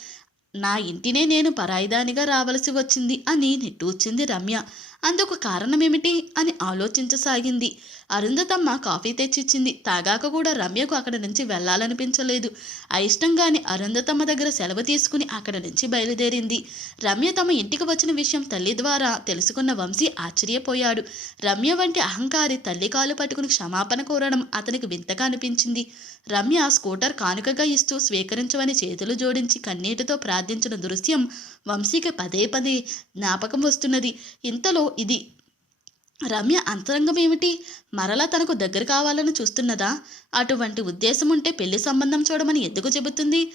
నా ఇంటినే నేను పరాయిదానిగా రావలసి వచ్చింది అని నిట్టూర్చింది రమ్య. అందుకు కారణమేమిటి అని ఆలోచించసాగింది. అరుంధతమ్మ కాఫీ తెచ్చిచ్చింది. తాగాక కూడా రమ్యకు అక్కడి నుంచి వెళ్లాలనిపించలేదు. అయిష్టంగాని అరుంధతమ్మ దగ్గర సెలవు తీసుకుని అక్కడి నుంచి బయలుదేరింది. రమ్య తమ ఇంటికి వచ్చిన విషయం తల్లి ద్వారా తెలుసుకున్న వంశీ ఆశ్చర్యపోయాడు. రమ్య వంటి అహంకారి తల్లి కాలు పట్టుకుని క్షమాపణ కోరడం అతనికి వింతగా అనిపించింది. రమ్య స్కూటర్ కానుకగా ఇస్తూ స్వీకరించమని చేతులు జోడించి కన్నీటితో ప్రార్థించిన దృశ్యం వంశీకి పదే పదే జ్ఞాపకం వస్తున్నది. ఇంతలో ఇది రమ్య అంతరంగం ఏమిటి? మరలా తనకు దగ్గర కావాలని చూస్తున్నదా? అటువంటి ఉద్దేశం ఉంటే పెళ్లి సంబంధం చూడమని ఎందుకు చెబుతుంది?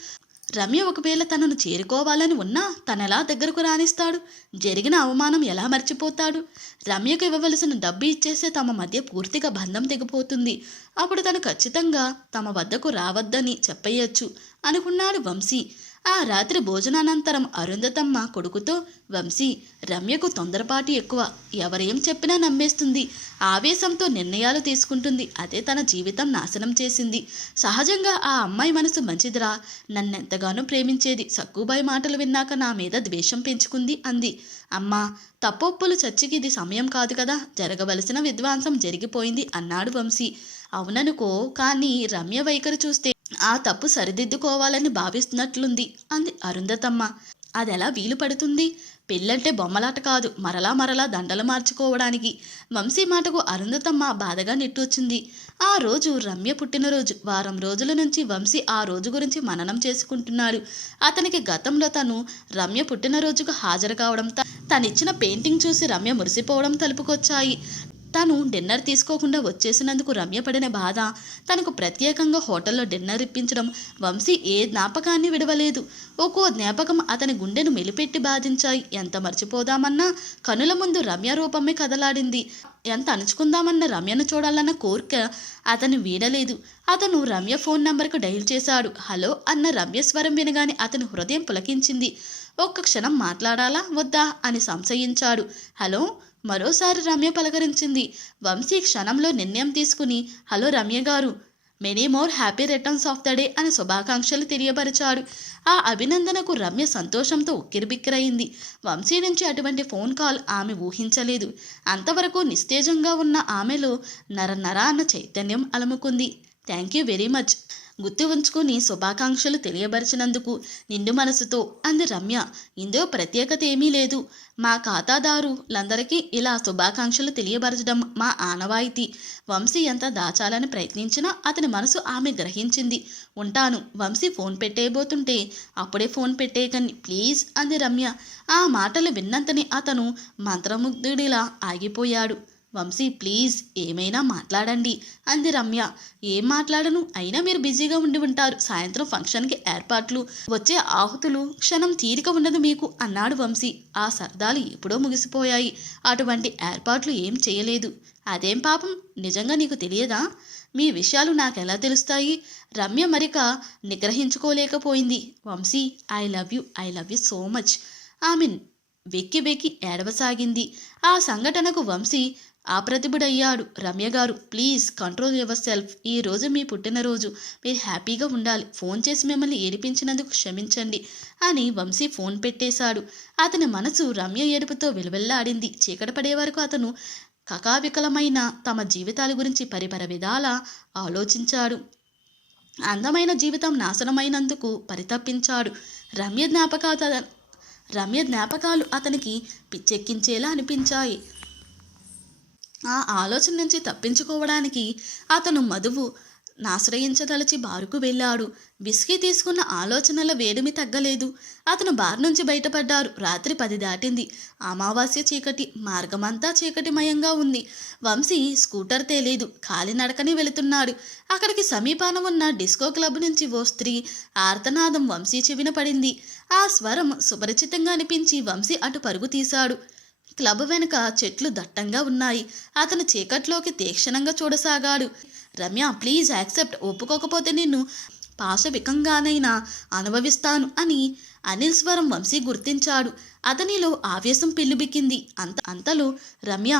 రమ్య ఒకవేళ తనను చేరుకోవాలని ఉన్నా తనెలా దగ్గరకు రానిస్తాడు? జరిగిన అవమానం ఎలా మర్చిపోతాడు? రమ్యకు ఇవ్వవలసిన డబ్బు ఇచ్చేస్తే తమ మధ్య పూర్తిగా బంధం తెగిపోతుంది. అప్పుడు తను ఖచ్చితంగా తమ వద్దకు రావద్దని చెప్పేయచ్చు అనుకున్నాడు వంశీ. ఆ రాత్రి భోజనానంతరం అరుంధతమ్మ కొడుకుతో, వంశీ, రమ్యకు తొందరపాటు ఎక్కువ. ఎవరేం చెప్పినా నమ్మేస్తుంది. ఆవేశంతో నిర్ణయాలు తీసుకుంటుంది. అదే తన జీవితం నాశనం చేసింది. సహజంగా ఆ అమ్మాయి మనసు మంచిదిరా. నన్నెంతగానో ప్రేమించేది. సక్కుబాయి మాటలు విన్నాక నా మీద ద్వేషం పెంచుకుంది అంది. అమ్మా, తప్పొప్పులు చర్చకి ఇది సమయం కాదు కదా. జరగవలసిన విధ్వంసం జరిగిపోయింది అన్నాడు వంశీ. అవుననుకో, కానీ రమ్య వైఖరి చూస్తే ఆ తప్పు సరిదిద్దుకోవాలని భావిస్తున్నట్లుంది అంది అరుంధతమ్మ. అదెలా వీలు పడుతుంది? పెళ్ళంటే బొమ్మలాట కాదు, మరలా మరలా దండలు మార్చుకోవడానికి. వంశీ మాటకు అరుంధతమ్మ బాధగా నిట్టూర్చింది. ఆ రోజు రమ్య పుట్టినరోజు. వారం రోజుల నుంచి వంశీ ఆ రోజు గురించి మననం చేసుకుంటున్నాడు. అతనికి గతంలో తను రమ్య పుట్టినరోజుకు హాజరు కావడం, తనిచ్చిన పెయింటింగ్ చూసి రమ్య మురిసిపోవడం తలుపుకొచ్చాయి. తను డిన్నర్ తీసుకోకుండా వచ్చేసినందుకు రమ్య పడిన బాధ, తనకు ప్రత్యేకంగా హోటల్లో డిన్నర్ ఇప్పించడం, వంశీ ఏ జ్ఞాపకాన్ని విడవలేదు. ఒక్కో జ్ఞాపకం అతని గుండెను మెలిపెట్టి బాధించాయి. ఎంత మర్చిపోదామన్నా కనుల ముందు రమ్య రూపమే కదలాడింది. ఎంత అణుచుకుందామన్న రమ్యను చూడాలన్న కోరిక అతను వీడలేదు. అతను రమ్య ఫోన్ నంబర్కు డైల్ చేశాడు. హలో అన్న రమ్య స్వరం వినగానే అతని హృదయం పులకించింది. ఒక్క క్షణం మాట్లాడాలా వద్దా అని సంశయించాడు. హలో, మరోసారి రమ్య పలకరించింది. వంశీ క్షణంలో నిర్ణయం తీసుకుని, హలో రమ్య గారు, many more happy returns of the day అని శుభాకాంక్షలు తెలియపరిచాడు. ఆ అభినందనకు రమ్య సంతోషంతో ఉక్కిరిబిక్కిరైంది. వంశీ నుంచి అటువంటి ఫోన్ కాల్ ఆమె ఊహించలేదు. అంతవరకు నిస్తేజంగా ఉన్న ఆమెలో నరనరా అన్న చైతన్యం అలముకుంది. Thank you very much. గుర్తు ఉంచుకుని శుభాకాంక్షలు తెలియబరిచినందుకు నిండు మనసుతో అంది రమ్య. ఇందులో ప్రత్యేకత ఏమీ లేదు. మా ఖాతాదారులందరికీ ఇలా శుభాకాంక్షలు తెలియబరచడం మా ఆనవాయితీ. వంశీ ఎంత దాచాలని ప్రయత్నించినా అతని మనసు ఆమె గ్రహించింది. ఉంటాను. వంశీ ఫోన్ పెట్టేయబోతుంటే, అప్పుడే ఫోన్ పెట్టేయకండి ప్లీజ్ అంది రమ్య. ఆ మాటలు విన్నంతనే అతను మంత్రముగ్ధుడిలా ఆగిపోయాడు. వంశీ ప్లీజ్ ఏమైనా మాట్లాడండి అంది రమ్య. ఏం మాట్లాడను, అయినా మీరు బిజీగా ఉండి ఉంటారు. సాయంత్రం ఫంక్షన్కి ఏర్పాట్లు, వచ్చే ఆహుతులు, క్షణం తీరిక ఉండదు మీకు అన్నాడు వంశీ. ఆ సరదాలు ఎప్పుడో ముగిసిపోయాయి. అటువంటి ఏర్పాట్లు ఏం చేయలేదు. అదేం పాపం, నిజంగా నీకు తెలియదా? మీ విషయాలు నాకెలా తెలుస్తాయి? రమ్య మరిక నిగ్రహించుకోలేకపోయింది. Vamshi I love you so much. ఆమె వెక్కి వెక్కి ఏడవసాగింది. ఆ సంఘటనకు వంశీ అప్రతిభుడయ్యాడు. రమ్య గారు ప్లీజ్ కంట్రోల్ యువర్ సెల్ఫ్. ఈరోజు మీ పుట్టినరోజు, మీరు హ్యాపీగా ఉండాలి. ఫోన్ చేసి మిమ్మల్ని ఏడిపించినందుకు క్షమించండి అని వంశీ ఫోన్ పెట్టేశాడు. అతని మనసు రమ్య ఏడుపుతో విలువెల్లాడింది. చీకటి పడే వరకు అతను కకావికలమైన తమ జీవితాల గురించి పరిపర విధాలా ఆలోచించాడు. అందమైన జీవితం నాశనమైనందుకు పరితపించాడు. రమ్య జ్ఞాపకాలు అతనికి పిచ్చెక్కించేలా అనిపించాయి. ఆ ఆలోచన నుంచి తప్పించుకోవడానికి అతను మధువు ఆశ్రయించదలచి బారుకు వెళ్ళాడు. విస్కీ తీసుకున్న ఆలోచనల వేడిమి తగ్గలేదు. అతను బార్ నుంచి బయటపడ్డారు. రాత్రి 10 దాటింది. అమావాస్య చీకటి, మార్గమంతా చీకటిమయంగా ఉంది. వంశీ స్కూటర్ తేలేదు, కాలినడకని వెళుతున్నాడు. అక్కడికి సమీపాన ఉన్న డిస్కో క్లబ్ నుంచి ఓ స్త్రీ ఆర్తనాదం వంశీ చెవిన పడింది. ఆ స్వరం సుపరిచితంగా అనిపించి వంశీ అటు పరుగు తీశాడు. క్లబ్ వెనుక చెట్లు దట్టంగా ఉన్నాయి. అతను చీకట్లోకి తీక్షణంగా చూడసాగాడు. Ramya please accept. ఒప్పుకోకపోతే నిన్ను పాశవికంగానైనా అనుభవిస్తాను అని అనిల్ స్వరం వంశీ గుర్తించాడు. అతనిలో ఆవేశం పెల్లుబిక్కింది. అంతలో రమ్య,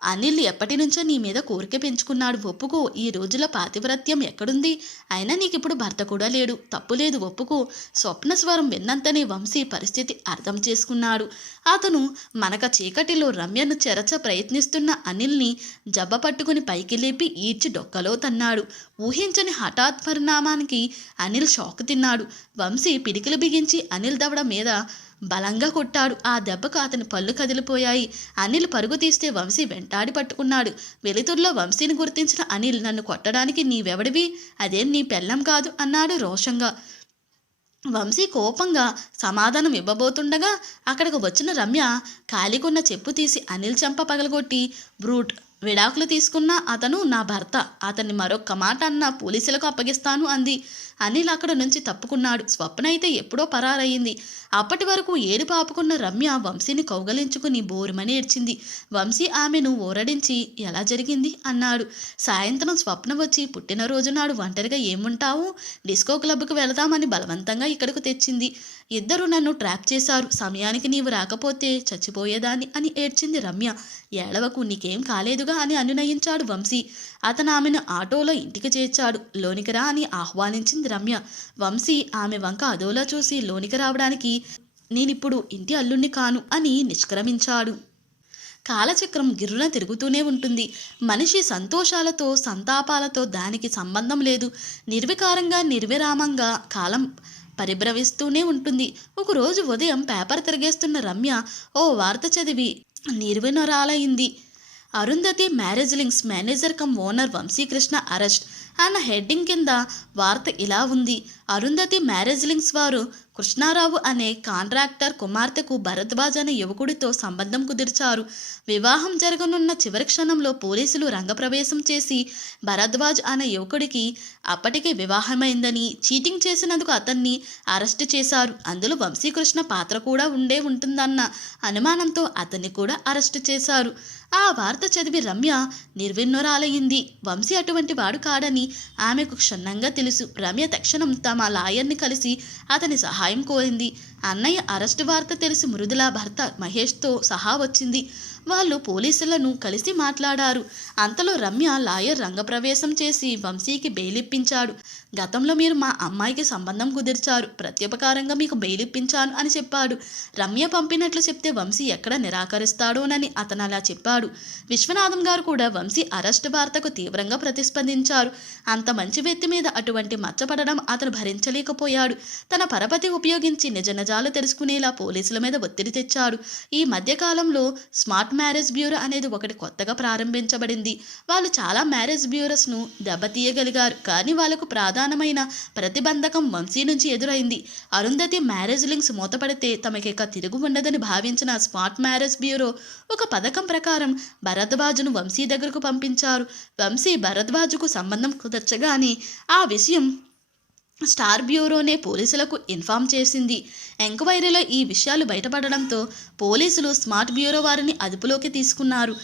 అనిల్ ఎప్పటి నుంచో నీ మీద కోరిక పెంచుకున్నాడు, ఒప్పుకో. ఈ రోజుల పాతివ్రత్యం ఎక్కడుంది? అయినా నీకిప్పుడు భర్త కూడా లేడు. తప్పులేదు, ఒప్పుకో. స్వప్న స్వరం విన్నంతనే వంశీ పరిస్థితి అర్థం చేసుకున్నాడు. అతను మనక చీకటిలో రమ్యను చెరచ ప్రయత్నిస్తున్న అనిల్ని జబ్బ పట్టుకుని పైకి లేపి ఈడ్చి డొక్కలో తన్నాడు. ఊహించని హఠాత్ పరిణామానికి అనిల్ షాక్ తిన్నాడు. వంశీ పిడికిలు బిగించి అనిల్ దవడ మీద బలంగా కొట్టాడు. ఆ దెబ్బకు అతని పళ్ళు కదిలిపోయాయి. అనిల్ పరుగు తీస్తే వంశీ వెంటాడి పట్టుకున్నాడు. వెలుతుర్లో వంశీని గుర్తించిన అనిల్, నన్ను కొట్టడానికి నీవెవడివి? అదేం నీ పెళ్ళం కాదు అన్నాడు రోషంగా. వంశీ కోపంగా సమాధానం ఇవ్వబోతుండగా అక్కడికి వచ్చిన రమ్య కాలికున్న చెప్పు తీసి అనిల్ చెంప పగలగొట్టి, బ్రూట్, విడాకులు తీసుకున్న అతను నా భర్త. అతన్ని మరొక్క మాట అన్నా పోలీసులకు అప్పగిస్తాను అంది. అనిల్ అక్కడ నుంచి తప్పుకున్నాడు. స్వప్న అయితే ఎప్పుడో పరారయ్యింది. అప్పటి వరకు ఏడుపు ఆపుకున్న రమ్య వంశీని కౌగలించుకుని బోరుమని ఏడ్చింది. వంశీ ఆమెను ఊరడించి ఎలా జరిగింది అన్నాడు. సాయంత్రం స్వప్న వచ్చి, పుట్టినరోజు నాడు ఒంటరిగా ఏముంటావు, డిస్కో క్లబ్కు వెళదామని బలవంతంగా ఇక్కడకు తెచ్చింది. ఇద్దరు నన్ను ట్రాప్ చేశారు. సమయానికి నీవు రాకపోతే చచ్చిపోయేదాన్ని అని ఏడ్చింది రమ్య. ఏడవకు, నీకేం కాలేదుగా అని అనునయించాడు వంశీ. అతను ఆమెను ఆటోలో ఇంటికి చేర్చాడు. లోనికి రా అని ఆహ్వానించింది రమ్య. వంశీ ఆమె వంక అదోలా చూసి లోనికి రావడానికి, నేనిప్పుడు ఇంటి అల్లుణ్ణి కాను అని నిష్క్రమించాడు. కాలచక్రం గిర్రున తిరుగుతూనే ఉంటుంది. మనిషి సంతోషాలతో సంతాపాలతో దానికి సంబంధం లేదు. నిర్వికారంగా నిర్విరామంగా కాలం పరిభ్రమిస్తూనే ఉంటుంది. ఒకరోజు ఉదయం పేపర్ తిరిగేస్తున్న రమ్య ఓ వార్త చదివి నిర్వినరాలైంది. Arundhati marriage links manager come owner Vamshikrishna arrest అన్న హెడ్డింగ్ కింద వార్త ఇలా ఉంది. అరుంధతి మ్యారేజ్ లింక్స్ వారు కృష్ణారావు అనే కాంట్రాక్టర్ కుమార్తెకు భరద్వాజ్ అనే యువకుడితో సంబంధం కుదిర్చారు. వివాహం జరగనున్న చివరి క్షణంలో పోలీసులు రంగప్రవేశం చేసి భరద్వాజ్ అనే యువకుడికి అప్పటికే వివాహమైందని, చీటింగ్ చేసినందుకు అతన్ని అరెస్టు చేశారు. అందులో వంశీకృష్ణ పాత్ర కూడా ఉంటుందన్న అనుమానంతో అతన్ని కూడా అరెస్టు చేశారు. ఆ వార్త చదివి రమ్య నిర్విన్నరాలయ్యింది. వంశీ అటువంటి వాడు కాడని ఆమెకు క్షుణ్ణంగా తెలుసు. రమ్య తక్షణం తమ లాయర్ని కలిసి అతని సహాయం కోరింది. అన్నయ్య అరెస్టు వార్త తెలిసి మృదుల భర్త మహేష్తో సహా వచ్చింది. వాళ్ళు పోలీసులను కలిసి మాట్లాడారు. అంతలో రమ్య లాయర్ రంగప్రవేశం చేసి వంశీకి బెయిల్ ఇప్పించాడు. గతంలో మీరు మా అమ్మాయికి సంబంధం కుదిర్చారు, ప్రత్యుపకారంగా మీకు బెయిల్ ఇప్పించాను అని చెప్పాడు. రమ్య పంపినట్లు చెప్తే వంశీ ఎక్కడ నిరాకరిస్తాడోనని అతను అలా చెప్పాడు. విశ్వనాథం గారు కూడా వంశీ అరెస్టు వార్తకు తీవ్రంగా ప్రతిస్పందించారు. అంత మంచి వ్యక్తి మీద అటువంటి మచ్చపడడం అతను భరించలేకపోయాడు. తన పరపతి ఉపయోగించి నిజ నిజాలు తెలుసుకునేలా పోలీసుల మీద ఒత్తిడి తెచ్చాడు. ఈ మధ్యకాలంలో స్మార్ట్ మ్యారేజ్ బ్యూరో అనేది ఒకటి కొత్తగా ప్రారంభించబడింది. వాళ్ళు చాలా మ్యారేజ్ బ్యూరోస్ను దెబ్బతీయగలిగారు. కానీ వాళ్లకు ప్రధానమైన ప్రతిబంధకం వంశీ నుంచి ఎదురైంది. అరుంధతి మ్యారేజ్ లింక్స్ మూతపడితే తమకిక తిరుగు ఉండదని భావించిన స్మార్ట్ మ్యారేజ్ బ్యూరో ఒక పథకం ప్రకారం భరద్వాజును వంశీ దగ్గరకు పంపించారు. వంశీ భరద్వాజుకు సంబంధం కుదర్చగానే ఆ విషయం స్టార్ బ్యూరోనే పోలీసులకు ఇన్ఫామ్ చేసింది. ఎంక్వైరీలో ఈ విషయాలు బయటపడడంతో పోలీసులు స్మార్ట్ బ్యూరో వారిని అదుపులోకి తీసుకున్నారు.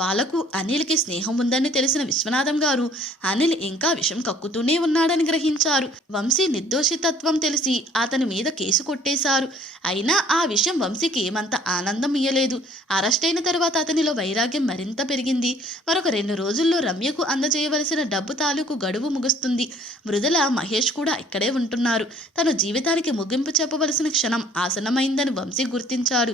వాళ్లకు అనిల్కి స్నేహం ఉందని తెలిసిన విశ్వనాథం గారు అనిల్ ఇంకా విషం కక్కుతూనే ఉన్నాడని గ్రహించారు. వంశీ నిర్దోషితత్వం తెలిసి అతని మీద కేసు కొట్టేశారు. అయినా ఆ విషయం వంశీకి ఏమంత ఆనందం ఇయ్యలేదు. అరెస్ట్ అయిన తర్వాత అతనిలో వైరాగ్యం మరింత పెరిగింది. మరొక 2 రోజుల్లో రమ్యకు అందజేయవలసిన డబ్బు తాలూకు గడువు ముగుస్తుంది. మృదుల, మహేష్ కూడా ఇక్కడే ఉంటున్నారు. తన జీవితానికి ముగింపు చెప్పవలసిన క్షణం ఆసన్నమైందని వంశీ గుర్తించాడు.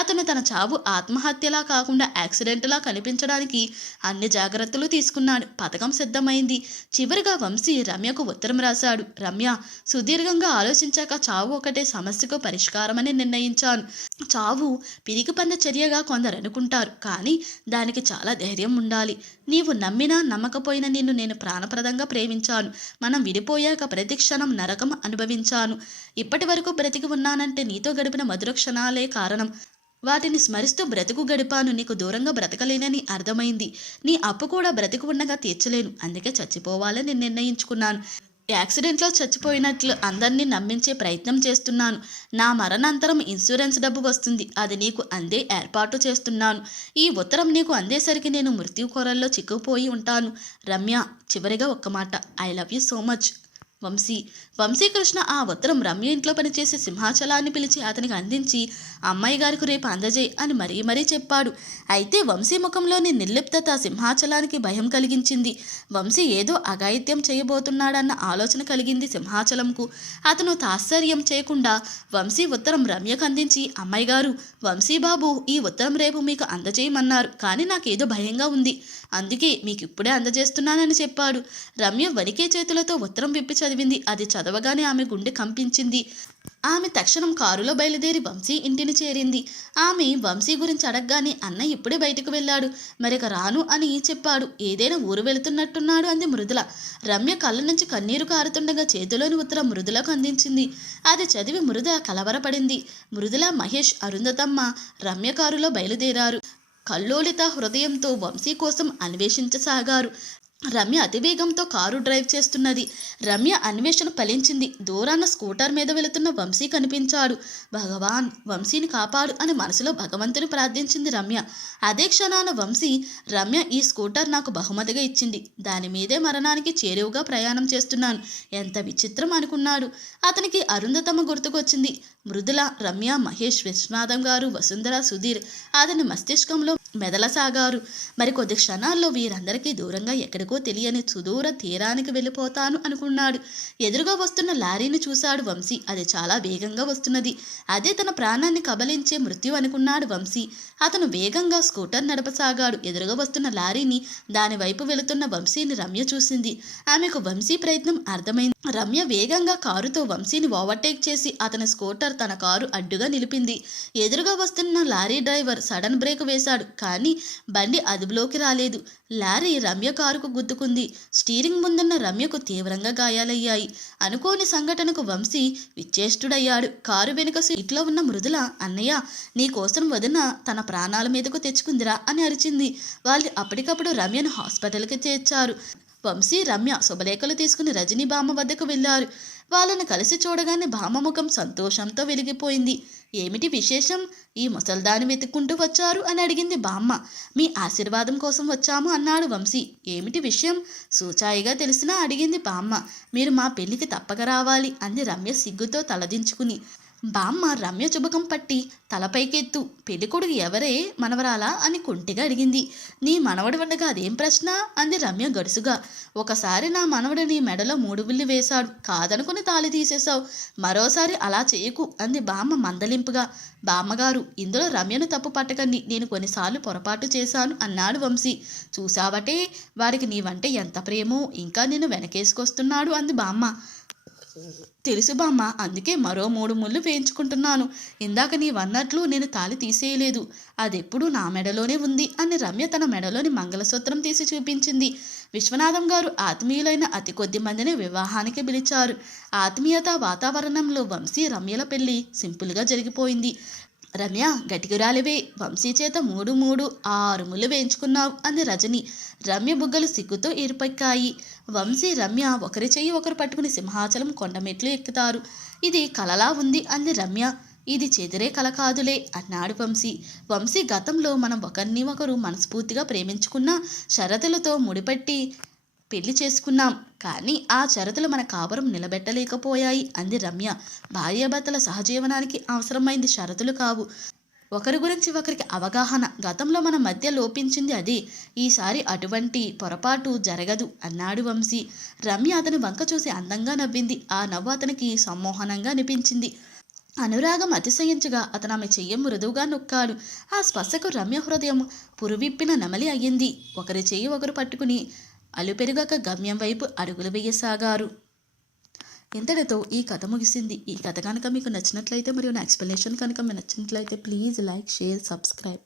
అతను తన చావు ఆత్మహత్యలా కాకుండా యాక్సిడెంట్లా కనిపించడానికి అన్ని జాగ్రత్తలు తీసుకున్నాడు. పథకం సిద్ధమైంది. చివరిగా వంశీ రమ్యకు ఉత్తరం రాశాడు. రమ్య, సుదీర్ఘంగా ఆలోచించాక చావు ఒకటే సమస్యకు పరిష్కారమని నిర్ణయించాను. చావు పిరికిపంద చర్యగా కొందరు అనుకుంటారు, కానీ దానికి చాలా ధైర్యం ఉండాలి. నీవు నమ్మినా నమ్మకపోయినా నిన్ను నేను ప్రాణప్రదంగా ప్రేమించాను. మనం విడిపోయాక ప్రతి క్షణం నరకం అనుభవించాను. ఇప్పటి వరకు బ్రతికి ఉన్నానంటే నీతో గడిపిన మధుర క్షణాలే కారణం. వాటిని స్మరిస్తూ బ్రతుకు గడిపాను. నీకు దూరంగా బ్రతకలేనని అర్థమైంది. నీ అప్పు కూడా బ్రతికి ఉండగా తీర్చలేను. అందుకే చచ్చిపోవాలని నిర్ణయించుకున్నాను. యాక్సిడెంట్లో చచ్చిపోయినట్లు అందరినీ నమ్మించే ప్రయత్నం చేస్తున్నాను. నా మరణాంతరం ఇన్సూరెన్స్ డబ్బు వస్తుంది. అది నీకు అందే ఏర్పాటు చేస్తున్నాను. ఈ ఉత్తరం నీకు అందేసరికి నేను మృత్యు కొరల్లో చిక్కుపోయి ఉంటాను. రమ్య, చివరిగా ఒక్క మాట, I love you so much. Vamshikrishna ఆ ఉత్తరం రమ్య ఇంట్లో పనిచేసే సింహాచలాన్ని పిలిచి అతనికి అందించి, అమ్మాయి గారికి రేపు అందజేయి అని మరీ చెప్పాడు. అయితే వంశీ ముఖంలోని నిర్లిప్తత సింహాచలానికి భయం కలిగించింది. వంశీ ఏదో అఘాయిత్యం చేయబోతున్నాడన్న ఆలోచన కలిగింది సింహాచలంకు. అతను తాత్సర్యం చేయకుండా వంశీ ఉత్తరం రమ్యకు అందించి, అమ్మాయి గారు, వంశీబాబు ఈ ఉత్తరం రేపు మీకు అందజేయమన్నారు. కానీ నాకేదో భయంగా ఉంది, అందుకే మీకు ఇప్పుడే అందజేస్తున్నానని చెప్పాడు. రమ్య వణికే చేతులతో ఉత్తరం విప్పి చదివింది. అది చదవగానే ఆమె గుండె కంపించింది. ఆమె తక్షణం కారులో బయలుదేరి వంశీ ఇంటిని చేరింది. ఆమె వంశీ గురించి అడగగానే అన్న ఇప్పుడే బయటకు వెళ్ళాడు, మరిక రాను అని చెప్పాడు. ఏదైనా ఊరు వెళుతున్నట్టున్నాడు అంది మృదుల. రమ్య కళ్ళ నుంచి కన్నీరు కారుతుండగా చేతిలోని ఉత్తరం మృదులకు అందించింది. అది చదివి మృదుల కలవరపడింది. మృదుల, మహేష్, అరుంధతమ్మ రమ్య కారులో బయలుదేరారు. కల్లోలిత హృదయంతో వంశీ కోసం అన్వేషించసాగారు. రమ్య అతివేగంతో కారు డ్రైవ్ చేస్తున్నది. రమ్య అన్వేషణ ఫలించింది. దూరాన స్కూటర్ మీద వెళుతున్న వంశీ కనిపించాడు. భగవాన్, వంశీని కాపాడు అని మనసులో భగవంతుని ప్రార్థించింది రమ్య. అదే క్షణాన వంశీ, రమ్య ఈ స్కూటర్ నాకు బహుమతిగా ఇచ్చింది. దాని మీదే మరణానికి చేరువుగా ప్రయాణం చేస్తున్నాను. ఎంత విచిత్రం అనుకున్నాడు. అతనికి అరుంధతమ్మ గుర్తుకొచ్చింది. మృదుల, రమ్య, మహేష్, విశ్వనాథం గారు, వసుంధర, సుధీర్ అతని మస్తిష్కంలో మెదలసాగారు. మరికొద్ది క్షణాల్లో వీరందరికీ దూరంగా ఎక్కడికో తెలియని సుదూర తీరానికి వెళ్ళిపోతాను అనుకున్నాడు. ఎదురుగా వస్తున్న లారీని చూశాడు వంశీ. అది చాలా వేగంగా వస్తున్నది. అదే తన ప్రాణాన్ని కబలించే మృత్యు అనుకున్నాడు వంశీ. అతను వేగంగా స్కూటర్ నడపసాగాడు. ఎదురుగా వస్తున్న లారీని, దాని వైపు వెళుతున్న వంశీని రమ్య చూసింది. ఆమెకు వంశీ ప్రయత్నం అర్థమైంది. రమ్య వేగంగా కారుతో వంశీని ఓవర్టేక్ చేసి అతని స్కూటర్ తన కారు అడ్డుగా నిలిపింది. ఎదురుగా వస్తున్న లారీ డ్రైవర్ సడన్ బ్రేక్ వేశాడు. కానీ బండి అదుపులోకి రాలేదు. లారీ రమ్య కారుకు గుద్దుకుంది. స్టీరింగ్ ముందున్న రమ్యకు తీవ్రంగా గాయాలయ్యాయి. అనుకోని సంఘటనకు వంశీ విచ్చేష్టుడయ్యాడు. కారు వెనుక సీట్లో ఉన్న మృదుల, అన్నయ్య నీకోసం వదిన తన ప్రాణాల మీదకు తెచ్చుకుందిరా అని అరిచింది. వాళ్ళు అప్పటికప్పుడు రమ్యను హాస్పిటల్కి చేర్చారు. వంశీ, రమ్య శుభలేఖలు తీసుకుని రజనీ బామ్మ వద్దకు వెళ్ళారు. వాళ్ళను కలిసి చూడగానే బామ్మ ముఖం సంతోషంతో వెలిగిపోయింది. ఏమిటి విశేషం? ఈ ముసల్దాన్ని వెతుక్కుంటూ వచ్చారు అని అడిగింది బామ్మ. మీ ఆశీర్వాదం కోసం వచ్చాము అన్నాడు వంశీ. ఏమిటి విషయం? సూచాయిగా తెలిసినా అడిగింది బామ్మ. మీరు మా పెళ్లికి తప్పక రావాలి అంది రమ్య సిగ్గుతో తలదించుకుని. బామ్మ రమ్య చుబకం పట్టి తలపైకెత్తు. పెళ్ళికొడుకు ఎవరే, మనవరాలా అని కుంటిగా అడిగింది. నీ మనవడు ఉండగా అదేం ప్రశ్న అంది రమ్య గడుసుగా. ఒకసారి నా మనవడు నీ మెడలో 3 విల్లు వేశాడు, కాదనుకుని తాళి తీసేశావు. మరోసారి అలా చేయకు అంది బామ్మ మందలింపుగా. బామ్మగారు, ఇందులో రమ్యను తప్పు పట్టకండి, నేను కొన్నిసార్లు పొరపాటు చేశాను అన్నాడు వంశీ. చూసావటే వాడికి నీవంటే ఎంత ప్రేమో, ఇంకా నిన్ను వెనకేసుకొస్తున్నాడు అంది బామ్మ. తెలుసు బామ్మ, అందుకే మరో 3 ముళ్ళు వేయించుకుంటున్నాను. ఇందాక నీవన్నట్లు నేను తాళి తీసేయలేదు, అదెప్పుడు నా మెడలోనే ఉంది అని రమ్య తన మెడలోని మంగళసూత్రం తీసి చూపించింది. విశ్వనాథం గారు ఆత్మీయులైన అతి కొద్ది మందిని వివాహానికి పిలిచారు. ఆత్మీయత వాతావరణంలో వంశీ రమ్యల పెళ్లి సింపుల్గా జరిగిపోయింది. రమ్య గటిగురాలివే, వంశీ చేత 6 ముళ్ళు వేయించుకున్నావు అంది రజని. రమ్య బుగ్గలు సిగ్గుతో ఏర్పక్కాయి. వంశీ, రమ్య ఒకరి చెయ్యి ఒకరు పట్టుకుని సింహాచలం కొండమెట్లు ఎక్కుతారు. ఇది కలలా ఉంది అంది రమ్య. ఇది చెదిరే కల కాదులే అన్నాడు వంశీ. వంశీ, గతంలో మనం ఒకరిని ఒకరు మనస్ఫూర్తిగా ప్రేమించుకున్న షరతులతో ముడిపెట్టి పెళ్లి చేసుకున్నాం, కానీ ఆ షరతులు మన కాపురం నిలబెట్టలేకపోయాయి అంది రమ్య. భార్యాభర్తల సహజీవనానికి అవసరమైంది షరతులు కావు, ఒకరి గురించి ఒకరికి అవగాహన. గతంలో మన మధ్య లోపించింది అదే. ఈసారి అటువంటి పొరపాటు జరగదు అన్నాడు వంశీ. రమ్య అతని వంక చూసి అందంగా నవ్వింది. ఆ నవ్వు అతనికి సమ్మోహనంగా అనిపించింది. అనురాగం అతిశయించగా అతను ఆమె చెయ్యం మృదువుగా నొక్కాడు. ఆ స్పర్శకు రమ్య హృదయం పురువిప్పిన నెమలి అయ్యింది. ఒకరి చెయ్యి ఒకరు పట్టుకుని అలుపెరుగక గమ్యం వైపు అడుగులు వేయసాగారు. ఇంతటితో ఈ కథ ముగిసింది. ఈ కథ కనుక మీకు నచ్చినట్లయితే మరియు నా ఎక్స్ప్లెనేషన్ కనుక మీకు నచ్చినట్లయితే ప్లీజ్ లైక్, షేర్, సబ్స్క్రైబ్.